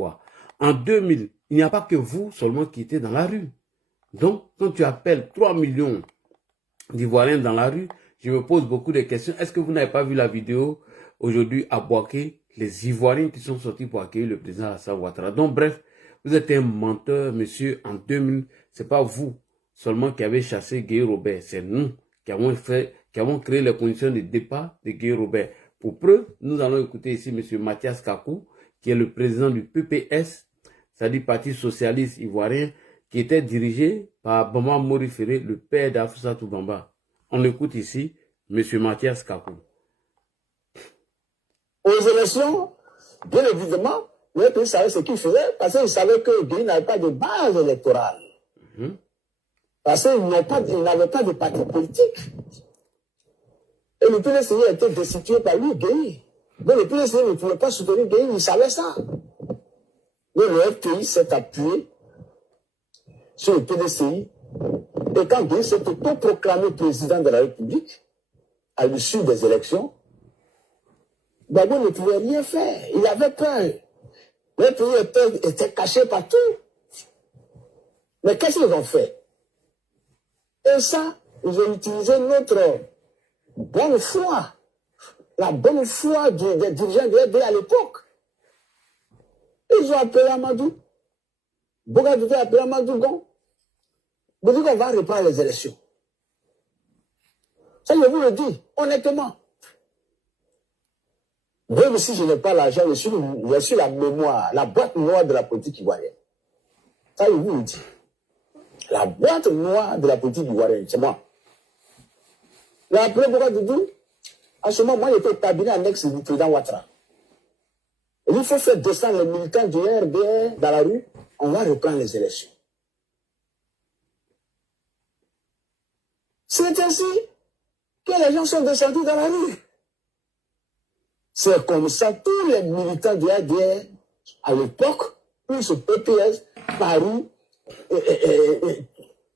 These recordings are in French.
pouvoir. En 2000, il n'y a pas que vous seulement qui étiez dans la rue. Donc, quand tu appelles 3 millions d'Ivoiriens dans la rue, je me pose beaucoup de questions. Est-ce que vous n'avez pas vu la vidéo aujourd'hui à Bouaké, les Ivoiriens qui sont sortis pour accueillir le président Alassane Ouattara? Donc, bref, vous êtes un menteur, monsieur. En 2000, c'est pas vous seulement qui avez chassé Guy Robert, c'est nous qui avons créé les conditions de départ de Guy Robert. Pour preuve, nous allons écouter ici monsieur Mathias Kakou, qui est le président du PPS, c'est-à-dire Parti Socialiste Ivoirien, qui était dirigé par Bamba Mori Ferré, le père d'Afousatou Bamba. On écoute ici monsieur Mathias Kakou. Aux élections, bien évidemment, le pays savait ce qu'il faisait parce qu'il savait que Guy n'avait pas de base électorale. Parce qu'il n'avait pas de parti politique. Et le PDCI a été destitué par lui, Guy. Donc le PDCI ne pouvait pas soutenir Guy, il savait ça. Mais le FPI s'est appuyé sur le PDCI. Et quand Guy s'est autoproclamé président de la République, à l'issue des élections, Gbagbo ne pouvait rien faire. Il avait peur. Le pays était caché partout. Mais qu'est-ce qu'ils ont fait? Et ça, ils ont utilisé notre bonne foi, la bonne foi des dirigeants de l'ED à l'époque. Ils ont appelé Amadou. Bogadoué a appelé Amadou Gon. Vous dites qu'on va reprendre les élections. Ça, je vous le dis, honnêtement. Même si je n'ai pas l'argent, je suis la mémoire, la boîte noire de la politique ivoirienne. Ça, je vous le dis. La boîte noire de la politique ivoirienne, c'est moi. Il a appelé Bogadoué. À ce moment, moi, j'étais au cabinet annexe du président Ouattara. Il faut faire descendre les militants du RDR dans la rue. On va reprendre les élections. C'est ainsi que les gens sont descendus dans la rue. C'est comme ça, tous les militants du RDR, à l'époque, plus le PPS, Paris,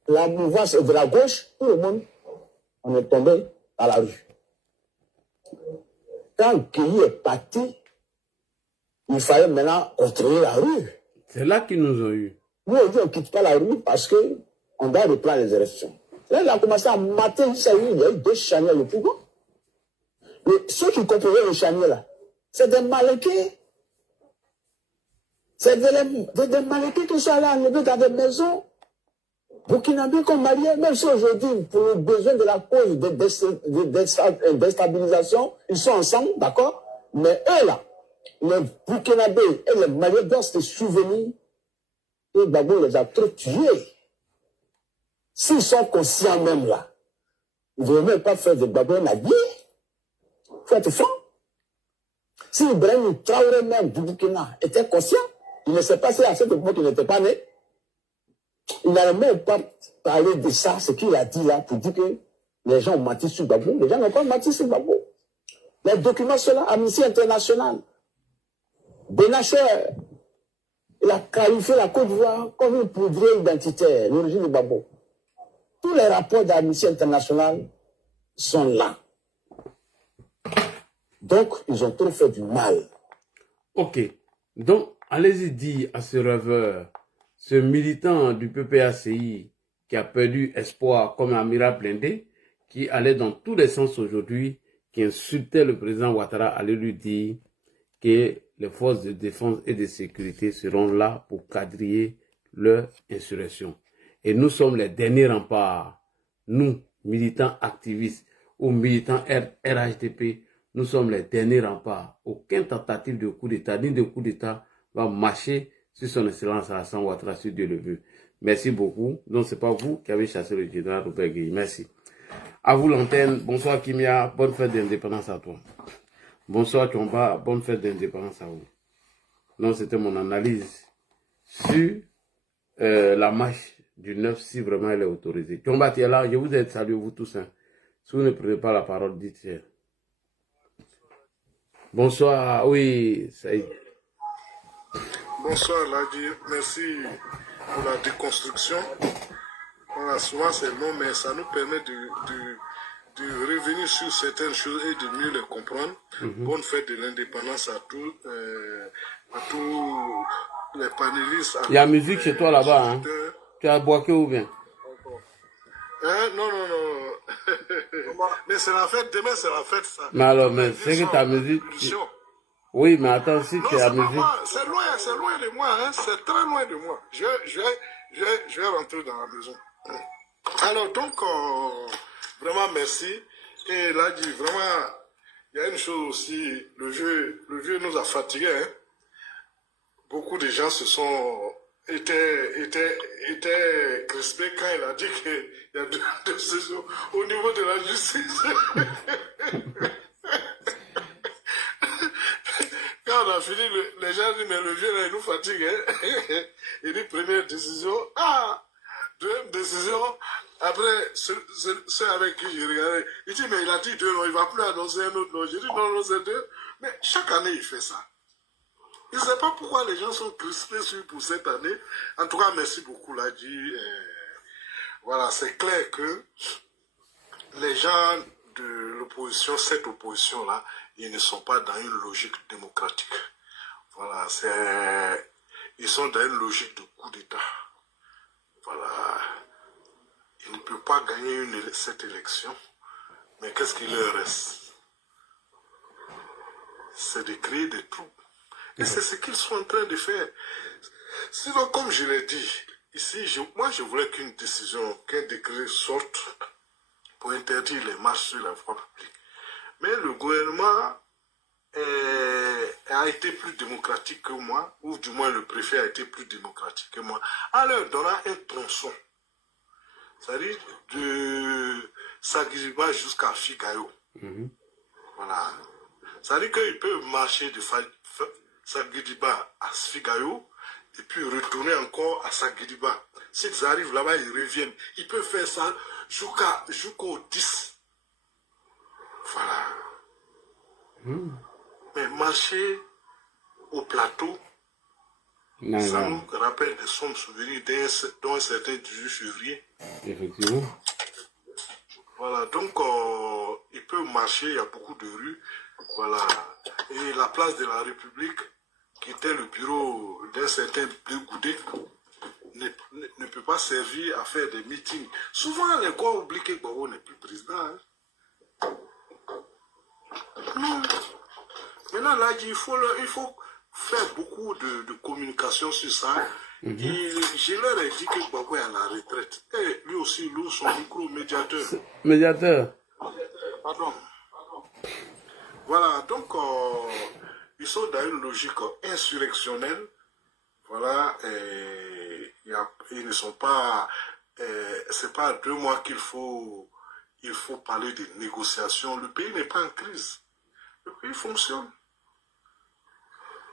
la mouvance de la gauche, tout le monde, on est tombé dans la rue. Quand Guy est parti, il fallait maintenant contrôler la rue. C'est là qu'ils nous ont eu. Nous, on dit on ne quitte pas la rue parce qu'on doit reprendre les élections. Là, il a commencé à mater, il y a eu 2 chaniers le plus gros. Mais ceux qui composaient le chanier là, c'est des Malékés. C'est des Malékés qui sont allés enlever dans des maisons. Burkinabés qu'on mariait, même si aujourd'hui, pour le besoin de la cause de déstabilisation, ils sont ensemble, d'accord? Mais eux là, les Burkinabés et les Maliens doivent se souvenir que Gbagbo les a trop tués. S'ils sont conscients même là, ils ne devraient même pas faire de Gbagbo un allié. Il faut être franc. Si Ibrahim Traoré même du Burkina était conscient, il ne sait pas si à cette époque il n'était pas né. Il n'allait même pas parler de ça, ce qu'il a dit là, pour dire que les gens ont menti sur Gbagbo. Les gens n'ont pas menti sur Gbagbo. Les documents sont là, Amnesty International. Benacher, il a qualifié la Côte d'Ivoire comme une poudrerie identitaire, l'origine de Gbagbo. Tous les rapports d'Amnesty International sont là. Donc, ils ont trop fait du mal. Ok. Donc, allez-y dire à ce rêveur, ce militant du PPACI qui a perdu espoir comme Amiral Blindé, qui allait dans tous les sens aujourd'hui, qui insultait le président Ouattara, allez lui dire que les forces de défense et de sécurité seront là pour quadriller leur insurrection. Et nous sommes les derniers remparts. Nous, militants activistes ou militants RHDP, nous sommes les derniers remparts. Aucune tentative de coup d'État, ni de coup d'État va marcher sur son excellence Alassane Ouattara, si Dieu le veut. Merci beaucoup. Donc, ce n'est pas vous qui avez chassé le général Robert Gueye. Merci. À vous l'antenne. Bonsoir Kimia. Bonne fête d'indépendance à toi. Bonsoir Chomba. Bonne fête d'indépendance à vous. Donc, c'était mon analyse sur la marche du 9, si vraiment elle est autorisée. Chomba, tu es là. Je vous ai salué, vous tous. Hein. Si vous ne prenez pas la parole, dites. Bonsoir. Oui, Saïd. Bonsoir Ladi, merci pour la déconstruction. Voilà, souvent c'est long, mais ça nous permet de revenir sur certaines choses et de mieux les comprendre. Bonne fête de l'indépendance à tous les panélistes. Il y a musique chez toi là-bas, hein? Tu as boité ou bien? Hein? Non, non, non. Mais c'est la fête, demain c'est la fête, ça. Mais alors, mais c'est que ta musique... Oui, mais attends, si tu as la musique... C'est loin de moi, hein? C'est très loin de moi. Je vais rentrer dans la maison. Alors, donc, vraiment merci. Et là, vraiment, il y a une chose aussi, le vieux nous a fatigués, hein? Beaucoup de gens étaient crispés quand il a dit qu'il y a deux décisions au niveau de la justice. Quand on a fini, les gens disent, mais le vieux là, il nous fatigue. Hein? Il dit, première décision, deuxième décision. Après, ceux avec qui j'ai regardé, il dit, mais il a dit deux, non, il ne va plus annoncer un autre nom. J'ai dit, non, c'est deux. Mais chaque année, il fait ça. Je ne sais pas pourquoi les gens sont crispés pour cette année. En tout cas, merci beaucoup, Ladji. Voilà, c'est clair que les gens de l'opposition, cette opposition-là, ils ne sont pas dans une logique démocratique. Voilà, ils sont dans une logique de coup d'État. Voilà. Ils ne peuvent pas gagner cette élection. Mais qu'est-ce qu'il leur reste? C'est de créer des troupes. Et c'est ce qu'ils sont en train de faire. Sinon, comme je l'ai dit, ici, moi je voulais qu'un décret sorte pour interdire les marches sur la voie publique. Mais le gouvernement a été plus démocratique que moi, ou du moins le préfet a été plus démocratique que moi, en leur donnant un tronçon. C'est-à-dire de Sagiriba jusqu'à Figayo. Voilà. C'est-à-dire qu'ils peuvent marcher de Sagiriba à Figayo et puis retourner encore à Sagiriba. S'ils arrivent là-bas, ils reviennent. Ils peuvent faire ça jusqu'au 10. Voilà. Mais marcher au plateau, ça nous rappelle des sommes souvenirs d'un certain 18 février. Effectivement. Voilà, donc il peut marcher, il y a beaucoup de rues. Voilà. Et la place de la République, qui était le bureau d'un certain Blé Goudé, ne peut pas servir à faire des meetings. Souvent, les gars oublient que Gbagbo n'est plus président. Hein. Non. Maintenant, là, il faut faire beaucoup de communication sur ça. Et je leur ai dit que Gbagbo est à la retraite. Et lui aussi, loue son micro médiateur. Médiateur. Pardon. Voilà, donc ils sont dans une logique insurrectionnelle. Voilà, et ils ne sont pas. C'est pas à 2 mois qu'il faut parler de négociations. Le pays n'est pas en crise. Le pays fonctionne.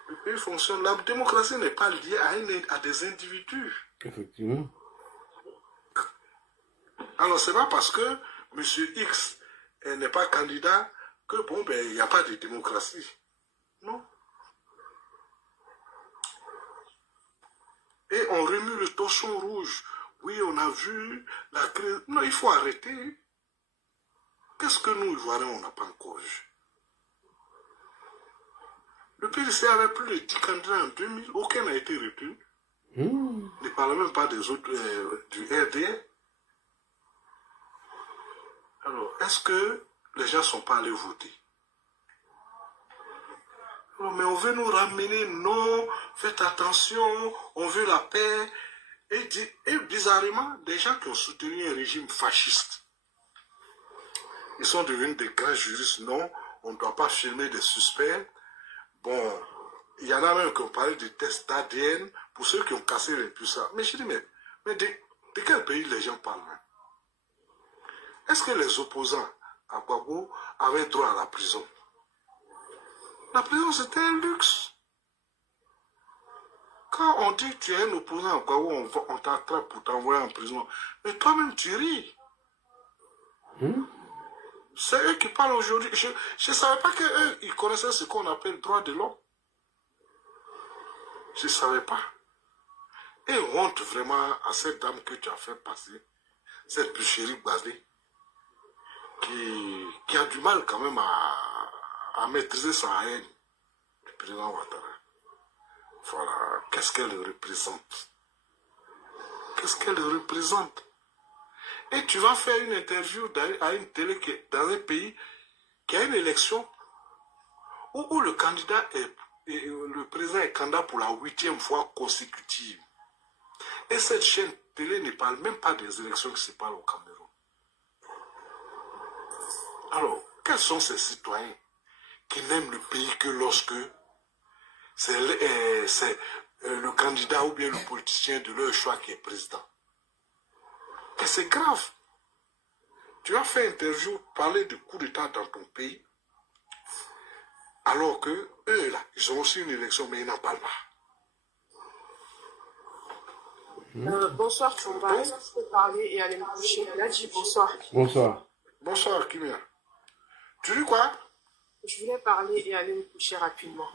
Le pays fonctionne. La démocratie n'est pas liée à des individus. Effectivement. Alors, c'est pas parce que M. X n'est pas candidat que, bon, ben, il n'y a pas de démocratie. Non. Et on remue le torchon rouge. Oui, on a vu la crise. Non, il faut arrêter. Qu'est-ce que nous, Ivoiriens, on n'a pas encore vu? Le PDC avait plus de 10 candidats en 2000. Aucun n'a été retenu. Ne parle même pas des autres du RDR. Alors, est-ce que les gens ne sont pas allés voter? Alors, mais on veut nous ramener, non, faites attention, on veut la paix. Et bizarrement, des gens qui ont soutenu un régime fasciste, ils sont devenus des grands juristes. Non, on ne doit pas filmer des suspects. Bon, il y en a même qui ont parlé de tests d'ADN pour ceux qui ont cassé les puissants. Mais je dis, mais de quel pays les gens parlent? Est-ce que les opposants à Gbagbo avaient droit à la prison? La prison, c'était un luxe. Quand on dit que tu es un opposant à Gbagbo, on t'attrape pour t'envoyer en prison. Mais toi-même, tu ris. C'est eux qui parlent aujourd'hui. Je ne savais pas qu'eux, ils connaissaient ce qu'on appelle droit de l'homme. Je ne savais pas. Et honte vraiment à cette dame que tu as fait passer, cette bûcherie basée, qui a du mal quand même à maîtriser sa haine du président Ouattara. Voilà, qu'est-ce qu'elle représente? Qu'est-ce qu'elle représente? Et tu vas faire une interview à une télé dans un pays qui a une élection où le candidat le président est candidat pour la 8e fois consécutive. Et cette chaîne télé ne parle même pas des élections qui se passent au Cameroun. Alors, quels sont ces citoyens qui n'aiment le pays que lorsque c'est le candidat ou bien le politicien de leur choix qui est président? Et c'est grave. Tu as fait interview, parler de coup d'État dans ton pays, alors que eux, là, ils ont aussi une élection, mais ils n'en parlent pas. Bonsoir, Chomba. Est-ce que je peux parler et aller me coucher? Là, dis bonsoir. Bonsoir. Bonsoir, Kimia. Tu dis quoi? Je voulais parler et aller me coucher rapidement.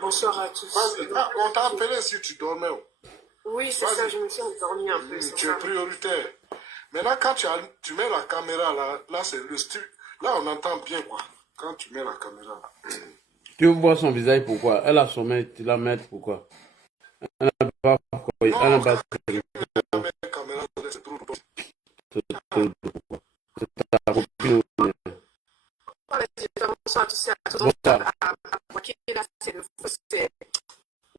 Bonsoir à tous. On t'a appelé si tu dormais. Oui, c'est ça, je me suis endormie un peu. Tu es prioritaire. Maintenant, quand tu mets la caméra là c'est le style. Là, on entend bien quoi. Quand tu mets la caméra là. Tu veux voir son visage, pourquoi? Elle a sommeil, tu la mets, pourquoi? Elle n'a pas elle n'a pas La caméra, c'est trop bon. c'est ta copine. Bonsoir à tous et à toutes. Bonsoir. Là, c'est le faux.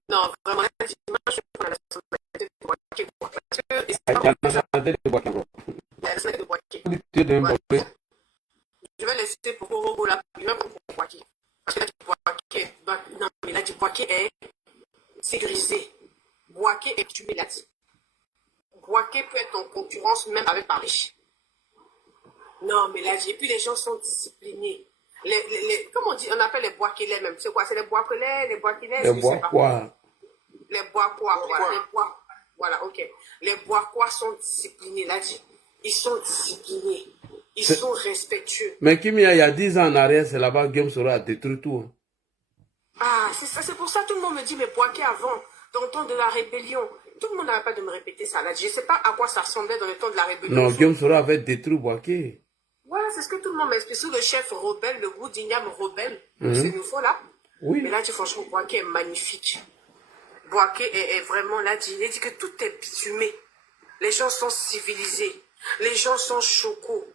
Non, vraiment, là, je prends la nationalité de Boaké. La nationalité de Boaké. Je vais laisser pour Rogo là, même pour Boaké. Parce que là, Boaké, non, mais là, Boaké est sécurisé. Boaké est tué là. Boaké peut être en concurrence même avec Paris. Non, mais là, et puis les gens sont disciplinés. Comment on dit, on appelle les Boakelais même. C'est quoi? C'est les Boakelais, les Boakelais? Les bois quoi? Les Boakois, voilà. Les Bois, voilà, ok. Les Boakois sont disciplinés, là, ils sont disciplinés. Ils sont respectueux. Mais Kimia, il y a 10 ans en arrière, c'est là-bas que Guillaume Soro a détruit tout. Ah, c'est ça, c'est pour ça que tout le monde me dit, mais Boaké avant, dans le temps de la rébellion. Tout le monde n'avait pas de me répéter ça, là. Je ne sais pas à quoi ça ressemblait dans le temps de la rébellion. Non, Guillaume Soro avait détruit Boaké. Voilà, c'est ce que tout le monde m'explique. Sous le chef rebelle, le goût d'igname rebelle, c'est nouveau là. Oui. Mais là, franchement, Boaké est magnifique. Boaké est vraiment là. Il dit que tout est bitumé. Les gens sont civilisés. Les gens sont chocos.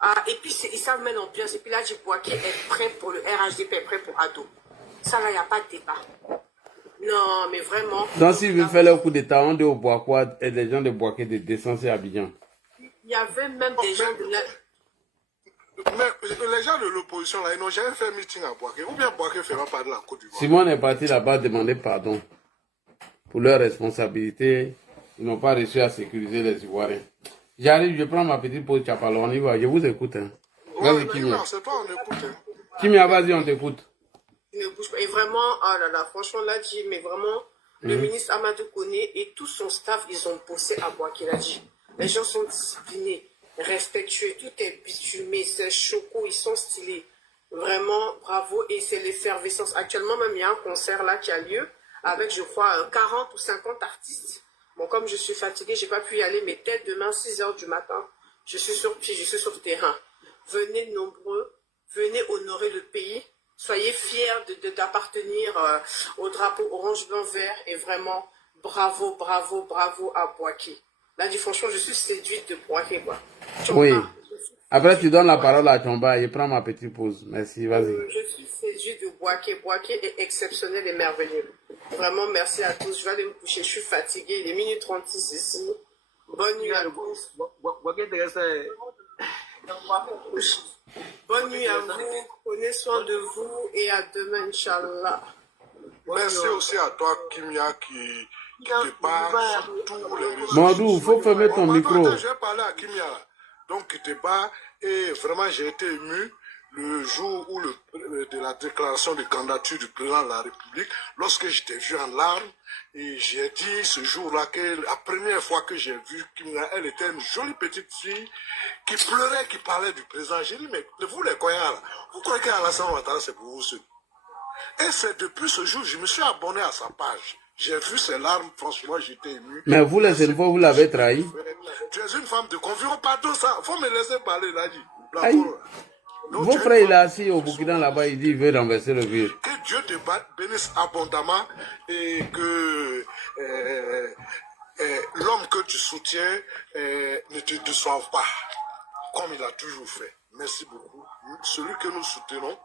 Ah, et puis, ils savent mettre l'ambiance. Et puis là, Boaké est prêt pour le RHDP, est prêt pour Ado. Ça, là, il n'y a pas de débat. Non, mais vraiment. Donc, s'il veut faire le coup d'état, on dit au Boakois et les gens de Boaké de descendre à Abidjan. Il y avait même des gens de là. Mais les gens de l'opposition, là, ils n'ont jamais fait meeting à Boaké. Ou bien Boaké fera part de la Côte d'Ivoire. Simon est parti là-bas demander pardon pour leur responsabilité. Ils n'ont pas réussi à sécuriser les Ivoiriens. J'arrive, je prends ma petite pause Chapalo, on y va. Je vous écoute. Hein. Ouais, non, c'est toi, on écoute. Hein. Kimia, vas-y, on t'écoute. Ne bouge pas. Et vraiment, oh là là, franchement, là, mais vraiment, le ministre Amadou Koné et tout son staff, ils ont bossé à Boaké, là, les gens sont disciplinés, respectueux, tout est bitumé, c'est choco, ils sont stylés. Vraiment, bravo. Et c'est l'effervescence. Actuellement, même, il y a un concert là qui a lieu avec, je crois, 40 ou 50 artistes. Bon, comme je suis fatiguée, j'ai pas pu y aller, mais peut-être demain, 6 h du matin, je suis sur pied, je suis sur le terrain. Venez nombreux, venez honorer le pays. Soyez fiers d'appartenir au drapeau orange, blanc, vert. Et vraiment, bravo, bravo, bravo à Boaké. Là, franchement, je suis séduite de Boaké, quoi. Oui. Après, tu donnes la parole à Chomba et prends ma petite pause. Merci, vas-y. Je suis séduite de Boaké. Boaké est exceptionnel et merveilleux. Vraiment, merci à tous. Je vais aller me coucher. Je suis fatiguée. Il est minuit 36 ici. Bonne nuit à tous. Bonne nuit à vous. Prenez soin de vous et à demain, Inch'Allah. Merci aussi à toi, Kimia, qui te bat sur tous les réseaux. Mandou, il faut fermer ton micro. Je vais parler à Kimia, donc qui te bat. Et vraiment, j'ai été ému le jour où de la déclaration de candidature du président de la République, lorsque je t'ai vu en larmes. Et j'ai dit ce jour-là que la première fois que j'ai vu Kimia, elle était une jolie petite fille qui pleurait, qui parlait du président. J'ai dit, mais vous les Koyas, vous croyez qu'Alassane Ouattara, c'est pour vous seul? Et c'est depuis ce jour, je me suis abonné à sa page. J'ai vu ses larmes, franchement, j'étais ému. Mais vous, les Sénégalais, vous l'avez trahi. Tu es une femme de confiance, pardon, ça. Faut me laisser parler, là, dit. Aïe. Donc, Vos frères, il est assis au Burkina là-bas, il dit qu'il veut renverser le virus. que Dieu te bénisse abondamment et que l'homme que tu soutiens ne te déçoive pas, comme il a toujours fait. Merci beaucoup. Celui que nous soutenons,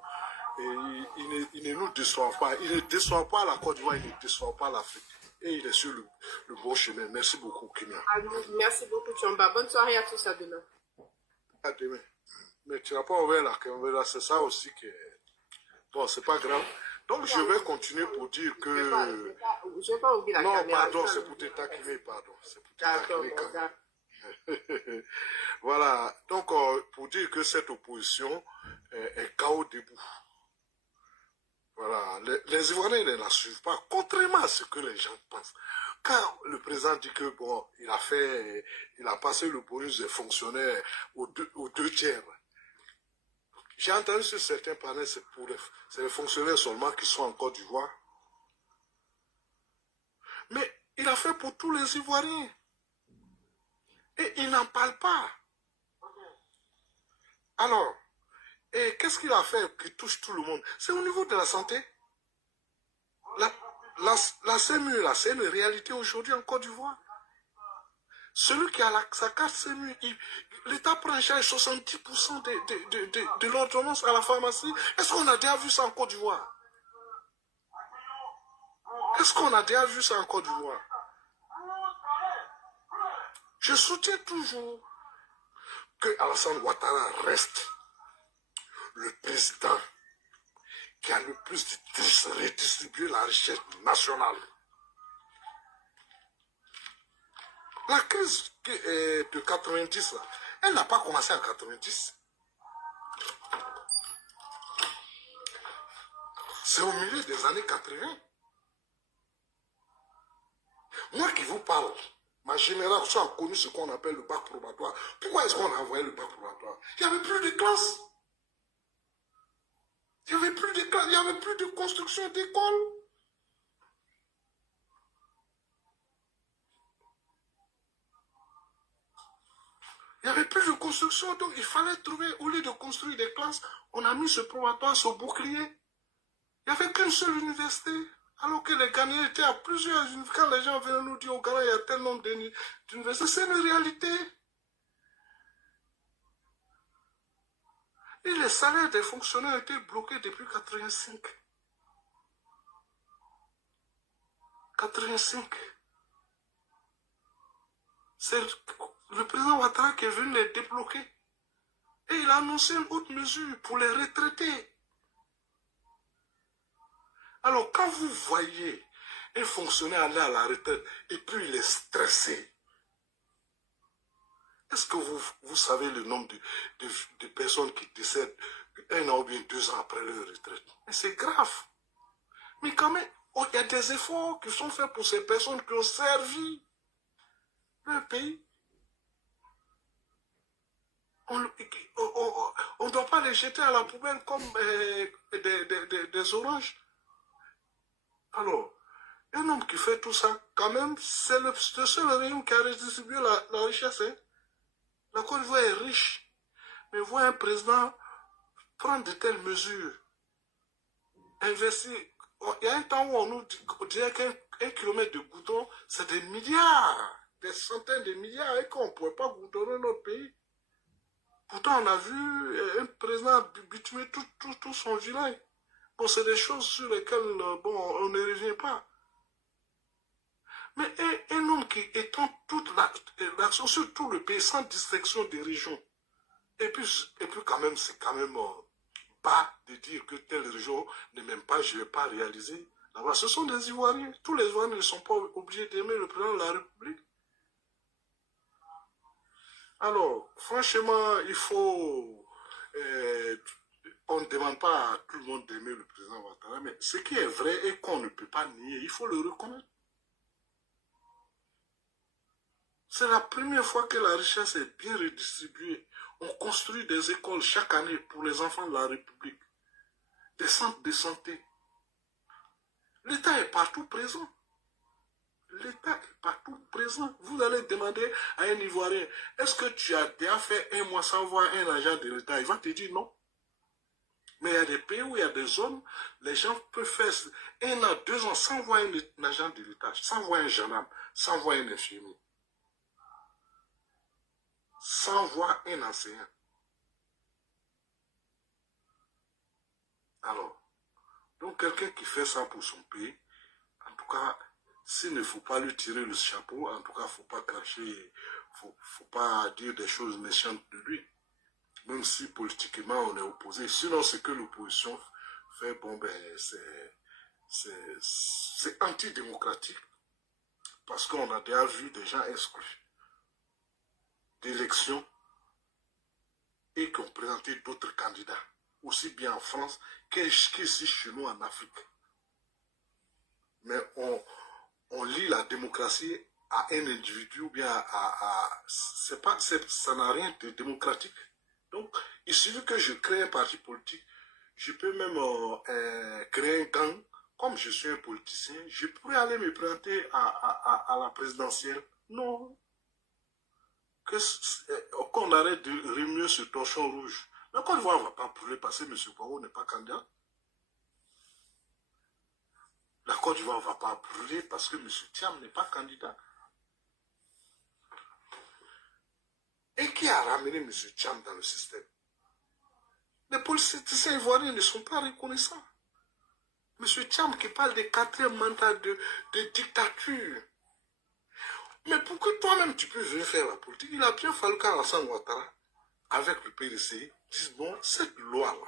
il ne nous déçoit pas. Il ne déçoit pas la Côte d'Ivoire, il ne déçoit pas l'Afrique. Et il est sur le bon chemin. Merci beaucoup, Kimia. Merci beaucoup, Tchamba. Bonne soirée à tous, à demain. À demain. Mais tu n'as pas ouvert la caméra, c'est ça aussi que... Bon, c'est pas grave. Donc, je vais continuer pour dire que... Je vais pas ouvrir la caméra. Non, pardon, c'est pour t'attaquer, pardon. C'est pour t'attaquer quand même. Voilà. Donc, pour dire que cette opposition est chaos debout. Voilà. Les Ivoiriens ne la suivent pas, contrairement à ce que les gens pensent. Quand le président dit que, bon, il a passé le bonus des fonctionnaires aux deux tiers. J'ai entendu sur certains panels, c'est les fonctionnaires seulement qui sont en Côte d'Ivoire. Mais il a fait pour tous les Ivoiriens. Et il n'en parle pas. Alors, et qu'est-ce qu'il a fait qui touche tout le monde? C'est au niveau de la santé. La CMU, là, c'est une réalité aujourd'hui en Côte d'Ivoire. Celui qui a sa carte CMU, l'État prend en charge 70% de l'ordonnance à la pharmacie. Est-ce qu'on a déjà vu ça en Côte d'Ivoire? Est-ce qu'on a déjà vu ça en Côte d'Ivoire? Je soutiens toujours que Alassane Ouattara reste le président qui a le plus de redistribué la richesse nationale. La crise de 90, là, elle n'a pas commencé en 90. C'est au milieu des années 80. Moi qui vous parle, ma génération a connu ce qu'on appelle le bac probatoire. Pourquoi est-ce qu'on a envoyé le bac probatoire? Il n'y avait plus de classe. Il n'y avait plus de classe, il n'y avait plus de construction d'école. Il n'y avait plus de construction, donc il fallait trouver, au lieu de construire des classes, on a mis ce probatoire sur bouclier. Il n'y avait qu'une seule université, alors que les Ghanéens étaient à plusieurs universités. Quand les gens venaient nous dire au Ghana, il y a tel nombre d'universités, c'est une réalité. Et les salaires des fonctionnaires étaient bloqués depuis 85. 85. C'est le président Ouattara qui est venu les débloquer. Et il a annoncé une autre mesure pour les retraités. Alors, quand vous voyez un fonctionnaire aller à la retraite et puis il est stressé, est-ce que vous savez le nombre de personnes qui décèdent 1 an ou bien 2 ans après leur retraite? C'est grave. Mais quand même, il y a des efforts qui sont faits pour ces personnes qui ont servi le pays. On ne doit pas les jeter à la poubelle comme des oranges. Alors, un homme qui fait tout ça, quand même, c'est le seul régime qui a redistribué la richesse. Hein. La Côte d'Ivoire est riche. Mais voir un président prendre de telles mesures, investir. Il y a un temps où on dirait qu'un kilomètre de goudron, c'est des milliards, des centaines de milliards, et qu'on ne pourrait pas goudronner notre pays. Pourtant, on a vu un président bitumer tout son village. Bon, c'est des choses sur lesquelles on ne revient pas. Mais un homme qui étend toute l'action sur tout le pays sans distinction des régions. Et puis quand même, c'est quand même bas de dire que telle région ne m'aime pas, je ne vais pas réaliser. Là-bas, ce sont des Ivoiriens. Tous les Ivoiriens ne sont pas obligés d'aimer le président de la République. Alors, franchement, il faut... on ne demande pas à tout le monde d'aimer le président Ouattara, mais ce qui est vrai et qu'on ne peut pas nier, il faut le reconnaître. C'est la première fois que la richesse est bien redistribuée. On construit des écoles chaque année pour les enfants de la République, des centres de santé. L'État est partout présent. L'État est partout présent. Vous allez demander à un Ivoirien, est-ce que tu as déjà fait un mois sans voir un agent de l'État? Il va te dire non. Mais il y a des pays où il y a des zones, les gens peuvent faire 1 an, 2 ans sans voir un agent de l'État, sans voir un gendarme, sans voir un infirmier, sans voir un enseignant. Alors, donc quelqu'un qui fait ça pour son pays, en tout cas, s'il ne faut pas lui tirer le chapeau, en tout cas, il ne faut pas cracher, il ne faut pas dire des choses méchantes de lui. Même si politiquement on est opposé. Sinon, ce que l'opposition fait, bon, ben, c'est antidémocratique. Parce qu'on a déjà vu des gens exclus d'élections et qui ont présenté d'autres candidats, aussi bien en France qu'ici chez nous en Afrique. Mais on lie la démocratie à un individu ou bien ça n'a rien de démocratique. Donc, il suffit que je crée un parti politique, je peux même créer un gang. Comme je suis un politicien, je pourrais aller me présenter à la présidentielle. Non. Qu'on arrête de remuer ce torchon rouge. La Côte d'Ivoire ne va pas brûler parce que M. Poirot n'est pas candidat. La Côte d'Ivoire ne va pas brûler parce que M. Thiam n'est pas candidat. Et qui a ramené M. Thiam dans le système? Les politiciens ivoiriens ne sont pas reconnaissants. M. Thiam qui parle des 4e mandat de dictature. Mais pour que toi-même tu peux venir faire la politique, il a bien fallu qu'Alassane Ouattara, avec le PDC, dise bon, cette loi-là,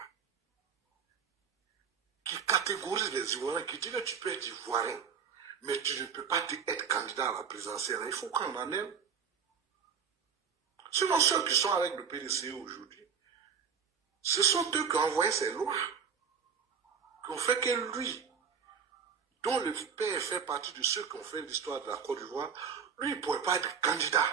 qui catégorise les Ivoiriens, qui dit que tu peux être Ivoirien, mais tu ne peux pas être candidat à la présidentielle. Il faut qu'on en aime. Sinon, ceux qui sont avec le PDC aujourd'hui, ce sont eux qui ont envoyé ces lois, qui ont fait que lui, dont le père fait partie de ceux qui ont fait l'histoire de la Côte d'Ivoire, lui, il ne pourrait pas être candidat.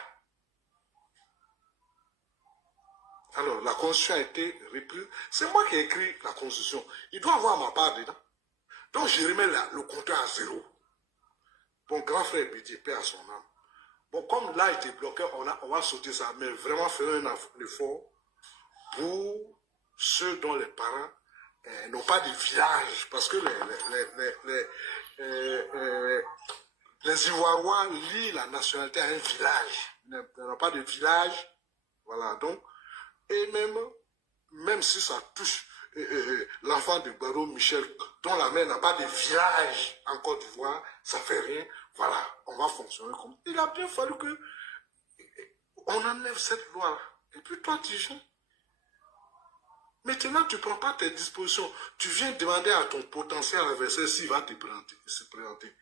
Alors, la Constitution a été reprise. C'est moi qui ai écrit la Constitution. Il doit avoir ma part dedans. Donc, je remets le compteur à 0. Bon, grand frère Bédié, paix à son âme. Bon, comme là, il était bloqué, on va sauter ça. Mais vraiment, faire un effort pour ceux dont les parents n'ont pas de village. Parce que les Ivoiriens lient la nationalité à un village. Ils n'ont pas de village. Voilà, donc, et même si ça touche l'enfant de Barreau Michel, dont la mère n'a pas de village en Côte d'Ivoire, ça fait rien. Voilà, on va fonctionner comme ça. Il a bien fallu que on enlève cette loi-là. Et puis toi, tu viens. Maintenant, tu ne prends pas tes dispositions. Tu viens demander à ton potentiel adversaire s'il va se présenter.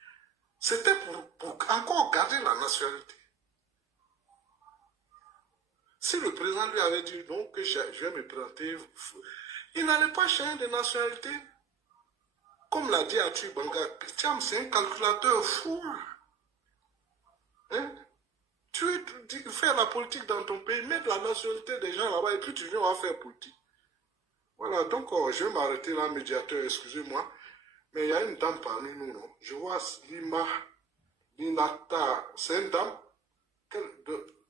C'était pour encore garder la nationalité. Si le président lui avait dit donc que je vais me présenter, il n'allait pas changer de nationalité. Comme l'a dit Atu Banga, Thiam, c'est un calculateur fou. Hein? Tu veux faire la politique dans ton pays, mettre la nationalité des gens là-bas et puis tu viens, on va faire politique. Voilà, donc je vais m'arrêter là, médiateur, excusez-moi. Mais il y a une dame parmi nous, non? Je vois Linata, c'est une dame.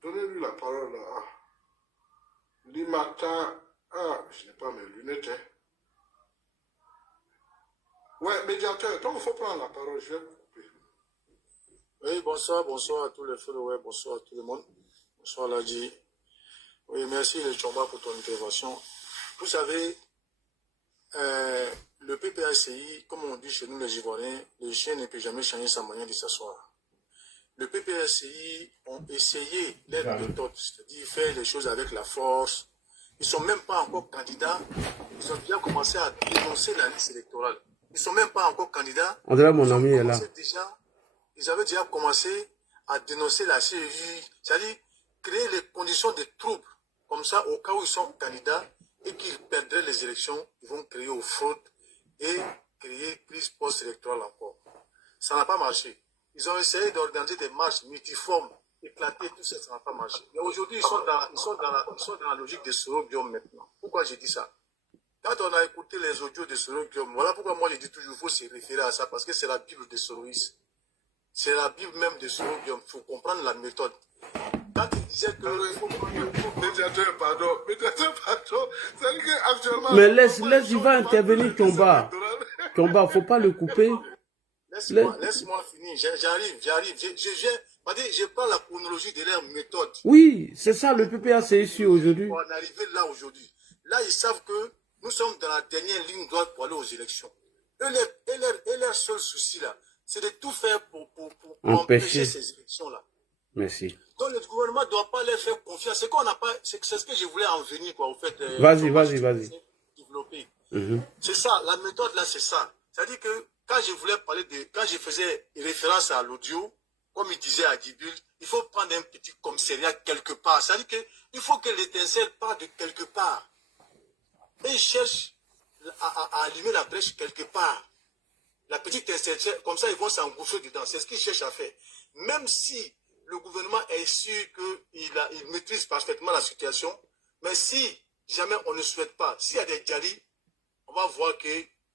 Donnez-lui la parole là. Ah. Limata, je n'ai pas mes lunettes. Hein. Ouais, médiateur, donc il faut prendre la parole, je vais vous couper. Oui, bonsoir à tous les frères, ouais, bonsoir à tout le monde. Bonsoir Ladji. Oui, merci le Chomba pour ton intervention. Vous savez, le PPACI, comme on dit chez nous les Ivoiriens, le chien ne peut jamais changer sa manière de s'asseoir. Le PPACI ont essayé d'être méthode, c'est-à-dire faire les choses avec la force. Ils ne sont même pas encore candidats. Ils ont déjà commencé à dénoncer la liste électorale. Ils ne sont même pas encore candidats. André, mon ami est là. Ils avaient déjà commencé à dénoncer la CEJ, c'est-à-dire créer les conditions de troubles. Comme ça, au cas où ils sont candidats et qu'ils perdraient les élections, ils vont créer aux fraudes et créer crise post-électorale encore. Ça n'a pas marché. Ils ont essayé d'organiser des marches multiformes, éclatées, tout ça, ça n'a pas marché. Mais aujourd'hui, ils sont dans la logique de Soro-Guillaume maintenant. Pourquoi j'ai dit ça? Quand on a écouté les audios de Soro-Guillaume, voilà pourquoi moi j'ai dit toujours qu'il faut se référer à ça, parce que c'est la Bible de Soroïs. C'est la Bible même de Soro-Guillaume. Il faut comprendre la méthode. quand il disait que... Médiateur, pardon. C'est-à-dire qu'actuellement... Mais laisse, il va intervenir, Tomba. Tomba, faut pas le couper. Laisse-moi finir, j'arrive. Je prends la chronologie de leur méthode. Oui, c'est ça le PPA, c'est ici aujourd'hui. Pour en arriver là aujourd'hui. Là, ils savent que nous sommes dans la dernière ligne droite pour aller aux élections. Et leur seul souci là, c'est de tout faire pour empêcher ces élections-là. Merci. Donc le gouvernement ne doit pas leur faire confiance. C'est ce que je voulais en venir, quoi, au fait. Vas-y. Développer. C'est ça, la méthode là, c'est ça. C'est-à-dire que quand je faisais référence à l'audio, comme il disait à Djibril, il faut prendre un petit commissariat quelque part. C'est-à-dire qu'il faut que l'étincelle parte de quelque part. Et ils cherchent à allumer la brèche quelque part. La petite étincelle, comme ça, ils vont s'engouffrer dedans. C'est ce qu'ils cherchent à faire. Même si le gouvernement est sûr qu'il maîtrise parfaitement la situation, mais si jamais on ne souhaite pas, s'il y a des djalis, on va voir que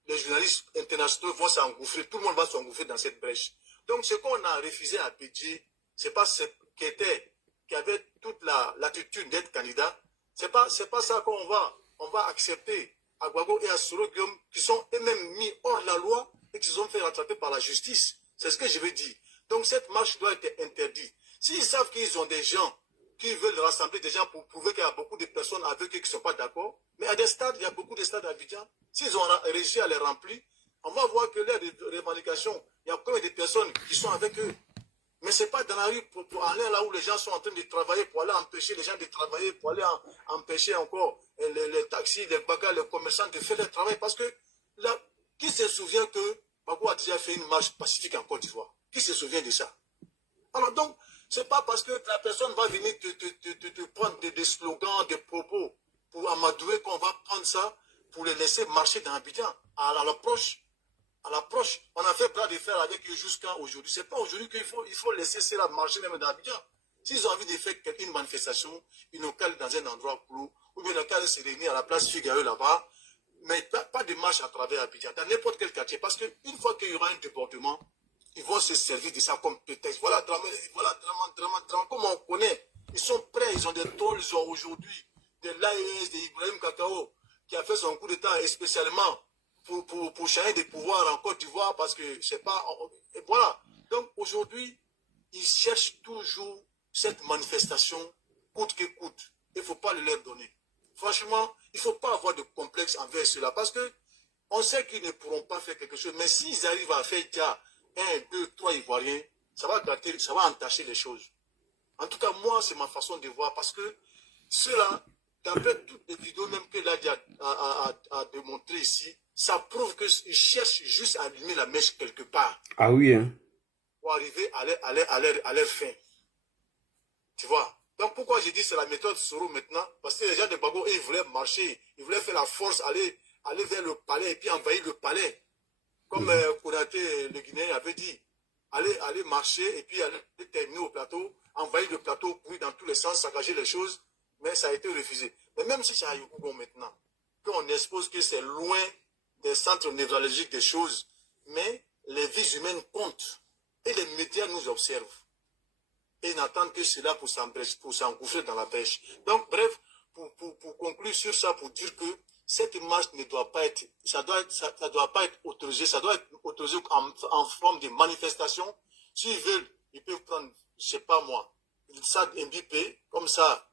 les journalistes internationaux vont s'engouffrer, tout le monde va s'engouffrer dans cette brèche. Donc ce qu'on a refusé à Bédié, c'est pas ce qui avait toute l'attitude d'être candidat, c'est pas ça on va accepter à Gbagbo et à Soro Guillaume qui sont eux-mêmes mis hors la loi et qui se sont fait rattraper par la justice. C'est ce que je veux dire. Donc cette marche doit être interdite. S'ils savent qu'ils ont des gens qui veulent rassembler des gens pour prouver qu'il y a beaucoup de personnes avec eux qui ne sont pas d'accord, mais à des stades, il y a beaucoup de stades à Abidjan. S'ils ont réussi à les remplir, on va voir que leurs revendications, il y a combien de personnes qui sont avec eux. Mais ce n'est pas dans la rue pour aller là où les gens sont en train de travailler, pour aller empêcher les gens de travailler, pour aller empêcher encore les taxis, les bagages, les commerçants de faire leur travail. Parce que là, qui se souvient que Gbagbo a déjà fait une marche pacifique en Côte d'Ivoire? Qui se souvient de ça? Alors donc, ce n'est pas parce que la personne va venir te prendre des slogans, des propos pour amadouer qu'on va prendre ça pour les laisser marcher dans Abidjan. À l'approche, on a fait bras de fer avec eux jusqu'à aujourd'hui. Ce n'est pas aujourd'hui qu'il faut laisser cela marcher même dans Abidjan. S'ils ont envie de faire une manifestation, ils n'ont qu'à aller dans un endroit clos, ou bien ils n'ont qu'à se réunir à la place Figaro là-bas, mais pas de marche à travers Abidjan, dans n'importe quel quartier. Parce qu'une fois qu'il y aura un débordement, ils vont se servir de ça comme prétexte. Voilà, Draman, comme on connaît. Ils sont prêts, ils ont des trolls, ils ont aujourd'hui de l'AES, de Ibrahim Kakao, qui a fait son coup d'État spécialement pour changer des pouvoirs en Côte d'Ivoire, parce que c'est pas... Et voilà. Donc aujourd'hui, ils cherchent toujours cette manifestation, coûte que coûte. Il ne faut pas le leur donner. Franchement, il ne faut pas avoir de complexe envers cela, parce que on sait qu'ils ne pourront pas faire quelque chose, mais s'ils arrivent à faire déjà 1, 2, 3 Ivoiriens, ça va gâter, ça va entacher les choses. En tout cas, moi, c'est ma façon de voir, parce que cela, d'après toutes les vidéos même que Ladia a démontré ici, ça prouve qu'ils cherchent juste à allumer la mèche quelque part. Ah oui, hein. Pour arriver à leur fin. Tu vois? Donc pourquoi j'ai dit c'est la méthode Soro maintenant? Parce que les gens de Gbagbo, ils voulaient marcher, ils voulaient faire la force, aller vers le palais et puis envahir le palais. Comme Konaté, le Guinéen, avait dit, aller marcher et puis aller terminer au plateau, envahir le plateau, courir dans tous les sens, saccager les choses, mais ça a été refusé. Mais même si c'est à Yopougon maintenant, qu'on expose que c'est loin des centres névralgiques des choses, mais les vies humaines comptent. Et les médias nous observent. Et ils n'attendent que cela pour s'engouffrer dans la pêche. Donc, bref, pour conclure sur ça, pour dire que cette marche ne doit pas être, ça doit pas être autorisé, ça doit être autorisé en forme de manifestation. S'ils veulent, ils peuvent prendre, je sais pas moi, une salle MBP, comme ça,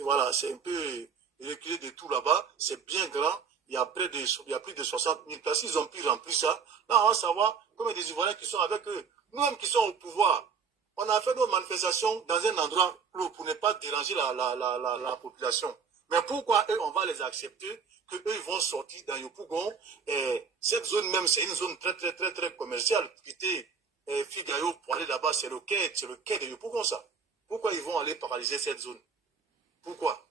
voilà, c'est un peu reculé de tout là-bas, c'est bien grand, il y a plus de 60 000 places, ils ont pu remplir ça. Là, on va savoir combien des Ivoiriens qui sont avec eux, nous-mêmes qui sommes au pouvoir. On a fait nos manifestations dans un endroit clos pour ne pas déranger la population. Mais pourquoi eux, on va les accepter, qu'eux, ils vont sortir dans Yopougon, et cette zone même, c'est une zone très, très, très, très commerciale. Quitter Figaro pour aller là-bas, c'est le quai de Yopougon, ça. Pourquoi ils vont aller paralyser cette zone? Pourquoi?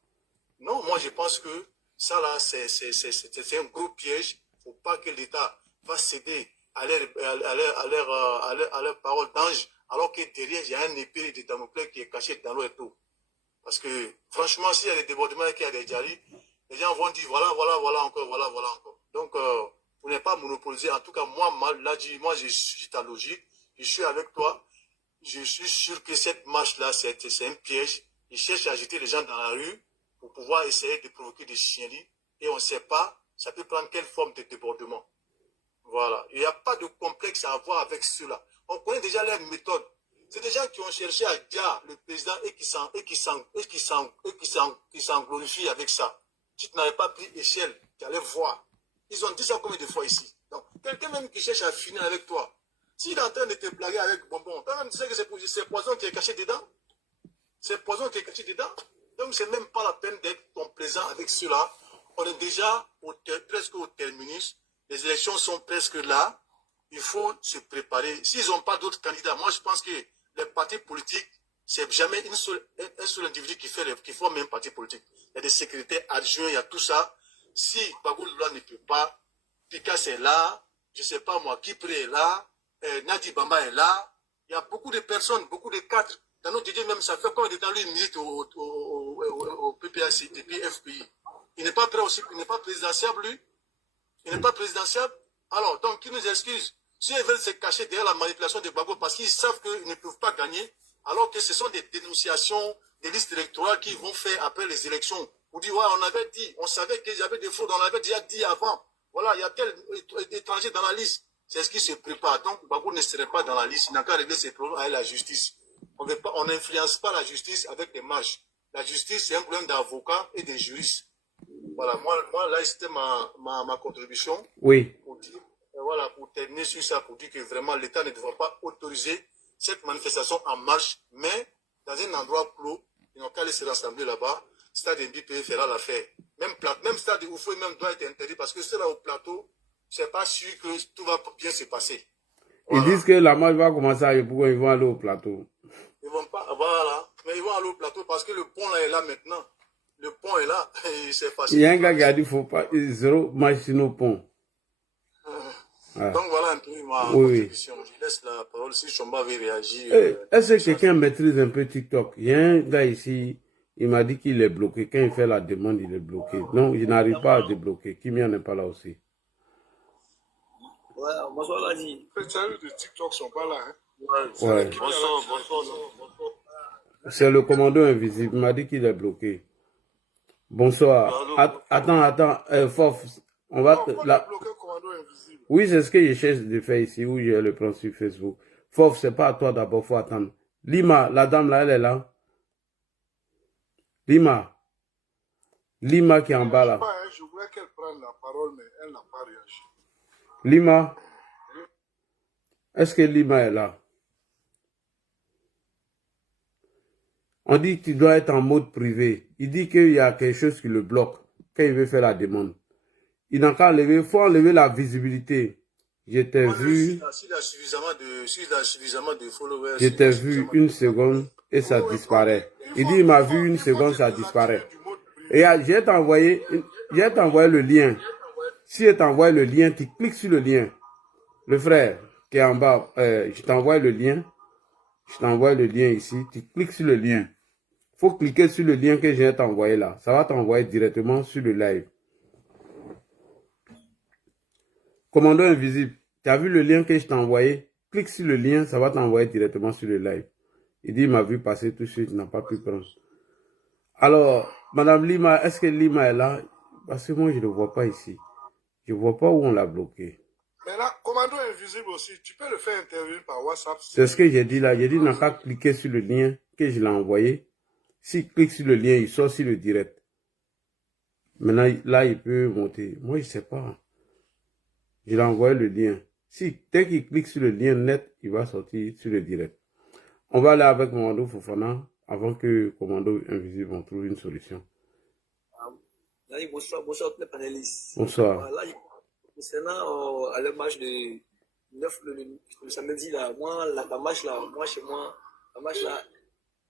Non, moi, je pense que ça, là, c'est un gros piège. Il ne faut pas que l'État va céder à leur parole d'ange, alors que derrière, il y a un épée de Damoclès qui est caché dans l'eau et tout. Parce que, franchement, s'il y a des débordements et qu'il y a des djalis, les gens vont dire, voilà encore. Donc, vous n'êtes pas monopolisé. En tout cas, moi, je suis ta logique. Je suis avec toi. je suis sûr que cette marche-là, c'est un piège. Ils cherchent à agiter les gens dans la rue pour pouvoir essayer de provoquer des chienlits. Et on ne sait pas, ça peut prendre quelle forme de débordement. Voilà. Il n'y a pas de complexe à avoir avec ceux-là. On connaît déjà leurs méthodes. C'est des gens qui ont cherché à dire le président et qui s'en glorifient avec ça. Si tu n'avais pas pris échelle, tu allais voir. Ils ont dit ça combien de fois ici. Donc, quelqu'un même qui cherche à finir avec toi, s'il est en train de te blaguer avec bonbon, toi-même tu sais que c'est poison qui est caché dedans. C'est poison qui est caché dedans. Donc, c'est même pas la peine d'être complaisant avec ceux-là. On est déjà presque au terminus. Les élections sont presque là. Il faut se préparer. S'ils n'ont pas d'autres candidats, moi je pense que les partis politiques, c'est jamais un seul individu qui forme un parti politique. Il y a des secrétaires adjoints, il y a tout ça. Si Bagou Lula ne peut pas, Picasso est là, je ne sais pas moi, Kipré est là, Nadi Bamba est là. Il y a beaucoup de personnes, beaucoup de cadres. Dans notre idée même, ça fait combien de temps lui milite au PPAC, depuis FPI. Il n'est pas prêt aussi, il n'est pas présidentiable lui. Il n'est pas présidentiable. Alors, donc, qui nous excuse? Si ils veulent se cacher derrière la manipulation de Gbagbo parce qu'ils savent qu'ils ne peuvent pas gagner, alors que ce sont des dénonciations, des listes électorales qu'ils vont faire après les élections. Vous dites, ouais, on avait dit, on savait qu'il y avait des fraudes, on l'avait déjà dit avant. Voilà, il y a tel étranger dans la liste. C'est ce qui se prépare. Donc, Gbagbo ne serait pas dans la liste. Il n'a qu'à régler ses problèmes avec la justice. On n'influence pas la justice avec des marges. La justice, c'est un problème d'avocats et des juristes. Voilà, moi là, c'était ma contribution. Oui. Pour dire, voilà, pour terminer sur ça, pour dire que vraiment l'État ne devra pas autoriser cette manifestation en marche, mais dans un endroit clos, ils n'ont qu'à aller se rassembler là-bas. Stade MBP fera l'affaire. Même stade Oufoué même doit être interdit parce que c'est là au plateau, c'est pas sûr que tout va bien se passer. Voilà. Ils disent que la marche va commencer à pourquoi ils vont aller au plateau. Ils vont pas, voilà, mais ils vont aller au plateau parce que le pont là est là maintenant. Le pont est là, et c'est facile. Il y a un gars qui a dit qu'il ne faut pas, zéro marche sur nos ponts. Voilà. Donc voilà un peu ma contribution. Je laisse la parole si Chomba veut réagir. Est-ce que quelqu'un maîtrise un peu TikTok? Il y a un gars ici, il m'a dit qu'il est bloqué. Quand il fait la demande, il est bloqué. Non, il n'arrive pas à débloquer. Kimia n'est pas là aussi. Ouais, bonsoir, Ladi. Les channels de TikTok sont pas là. Hein. Ouais. Bonsoir. C'est le commando invisible. Il m'a dit qu'il est bloqué. Bonsoir. Attends, Fof. On va. Bloquer le commando invisible. Oui, c'est ce que je cherche de faire ici, où je le prends sur Facebook. Fof, c'est pas à toi d'abord, faut attendre. Lima, la dame là, elle est là. Lima qui est en bas là. Je voulais qu'elle prenne la parole, mais elle n'a pas réagi. Lima, est-ce que Lima est là? On dit que tu dois être en mode privé. Il dit qu'il y a quelque chose qui le bloque quand il veut faire la demande. Il n'a qu'à enlever, il faut enlever la visibilité. Je t'ai vu. S'il a suffisamment de followers. Je t'ai vu une seconde et ça disparaît. Il dit il m'a vu une seconde, ça disparaît. Et je vais t'envoyer le lien. Si je t'envoie le lien, tu cliques sur le lien. Le frère qui est en bas, je t'envoie le lien. Je t'envoie le lien ici. Tu cliques sur le lien. Il faut cliquer sur le lien que je vais t'envoyer là. Ça va t'envoyer directement sur le live. Commandant invisible, tu as vu le lien que je t'ai envoyé? Clique sur le lien, ça va t'envoyer directement sur le live. Il dit, il m'a vu passer tout de suite, il n'a pas pu prendre. Alors, Madame Lima, est-ce que Lima est là? Parce que moi, je ne le vois pas ici. Je ne vois pas où on l'a bloqué. Mais là, commando invisible aussi, tu peux le faire intervenir par WhatsApp. C'est ce que j'ai dit là. J'ai dit, il n'a qu'à cliquer sur le lien que je l'ai envoyé. S'il clique sur le lien, il sort sur le direct. Maintenant, là, il peut monter. Moi, je ne sais pas. Je l'ai envoyé le lien. Si, dès qu'il clique sur le lien net, il va sortir sur le direct. On va aller avec Commando Fofana avant que Commando Invisible on trouve une solution. Bonsoir, bonsoir à tous les panélistes. Bonsoir. Là, concernant à le match de 9 le samedi, là, moi, la marche là, moi chez moi, la marche là,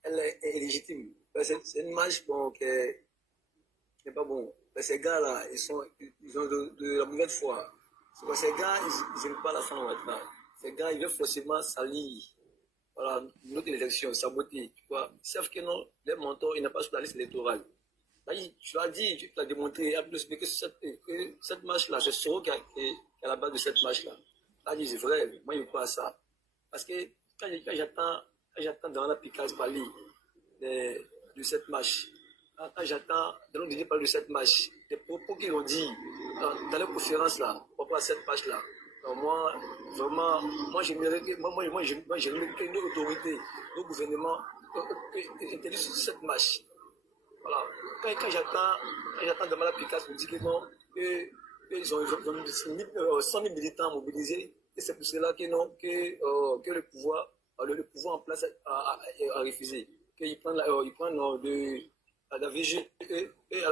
elle est légitime. C'est une marche bon, qui n'est pas bon. Ces gars-là, ils ont de la mauvaise foi. Ces gars, ils n'aiment pas la fin maintenant. Ces gars, ils veulent forcément salir. Voilà, notre élection, saboter. Tu vois, ils savent que non, les mentors, ils n'ont pas sur la liste électorale. Là, tu l'as dit, tu l'as démontré, que cette marche-là, c'est Soro qui est à la base de cette marche-là. Là, c'est vrai, moi, je crois à ça. Parce que quand j'attends j'attends dans la Picas Pali de cette marche, quand j'attends de l'autre DJ parler de cette marche, des propos qu'ils ont dit dans les conférences là, par rapport à cette marche là, moi, vraiment, moi j'aimerais que nos autorités, nos gouvernements interdisent cette marche. Voilà. Quand j'attends dans la Picas pour dire que non, ils ont 100 000 militants mobilisés, et c'est pour cela que non, que le pouvoir en place a refusé. Qu'ils prennent la VG et à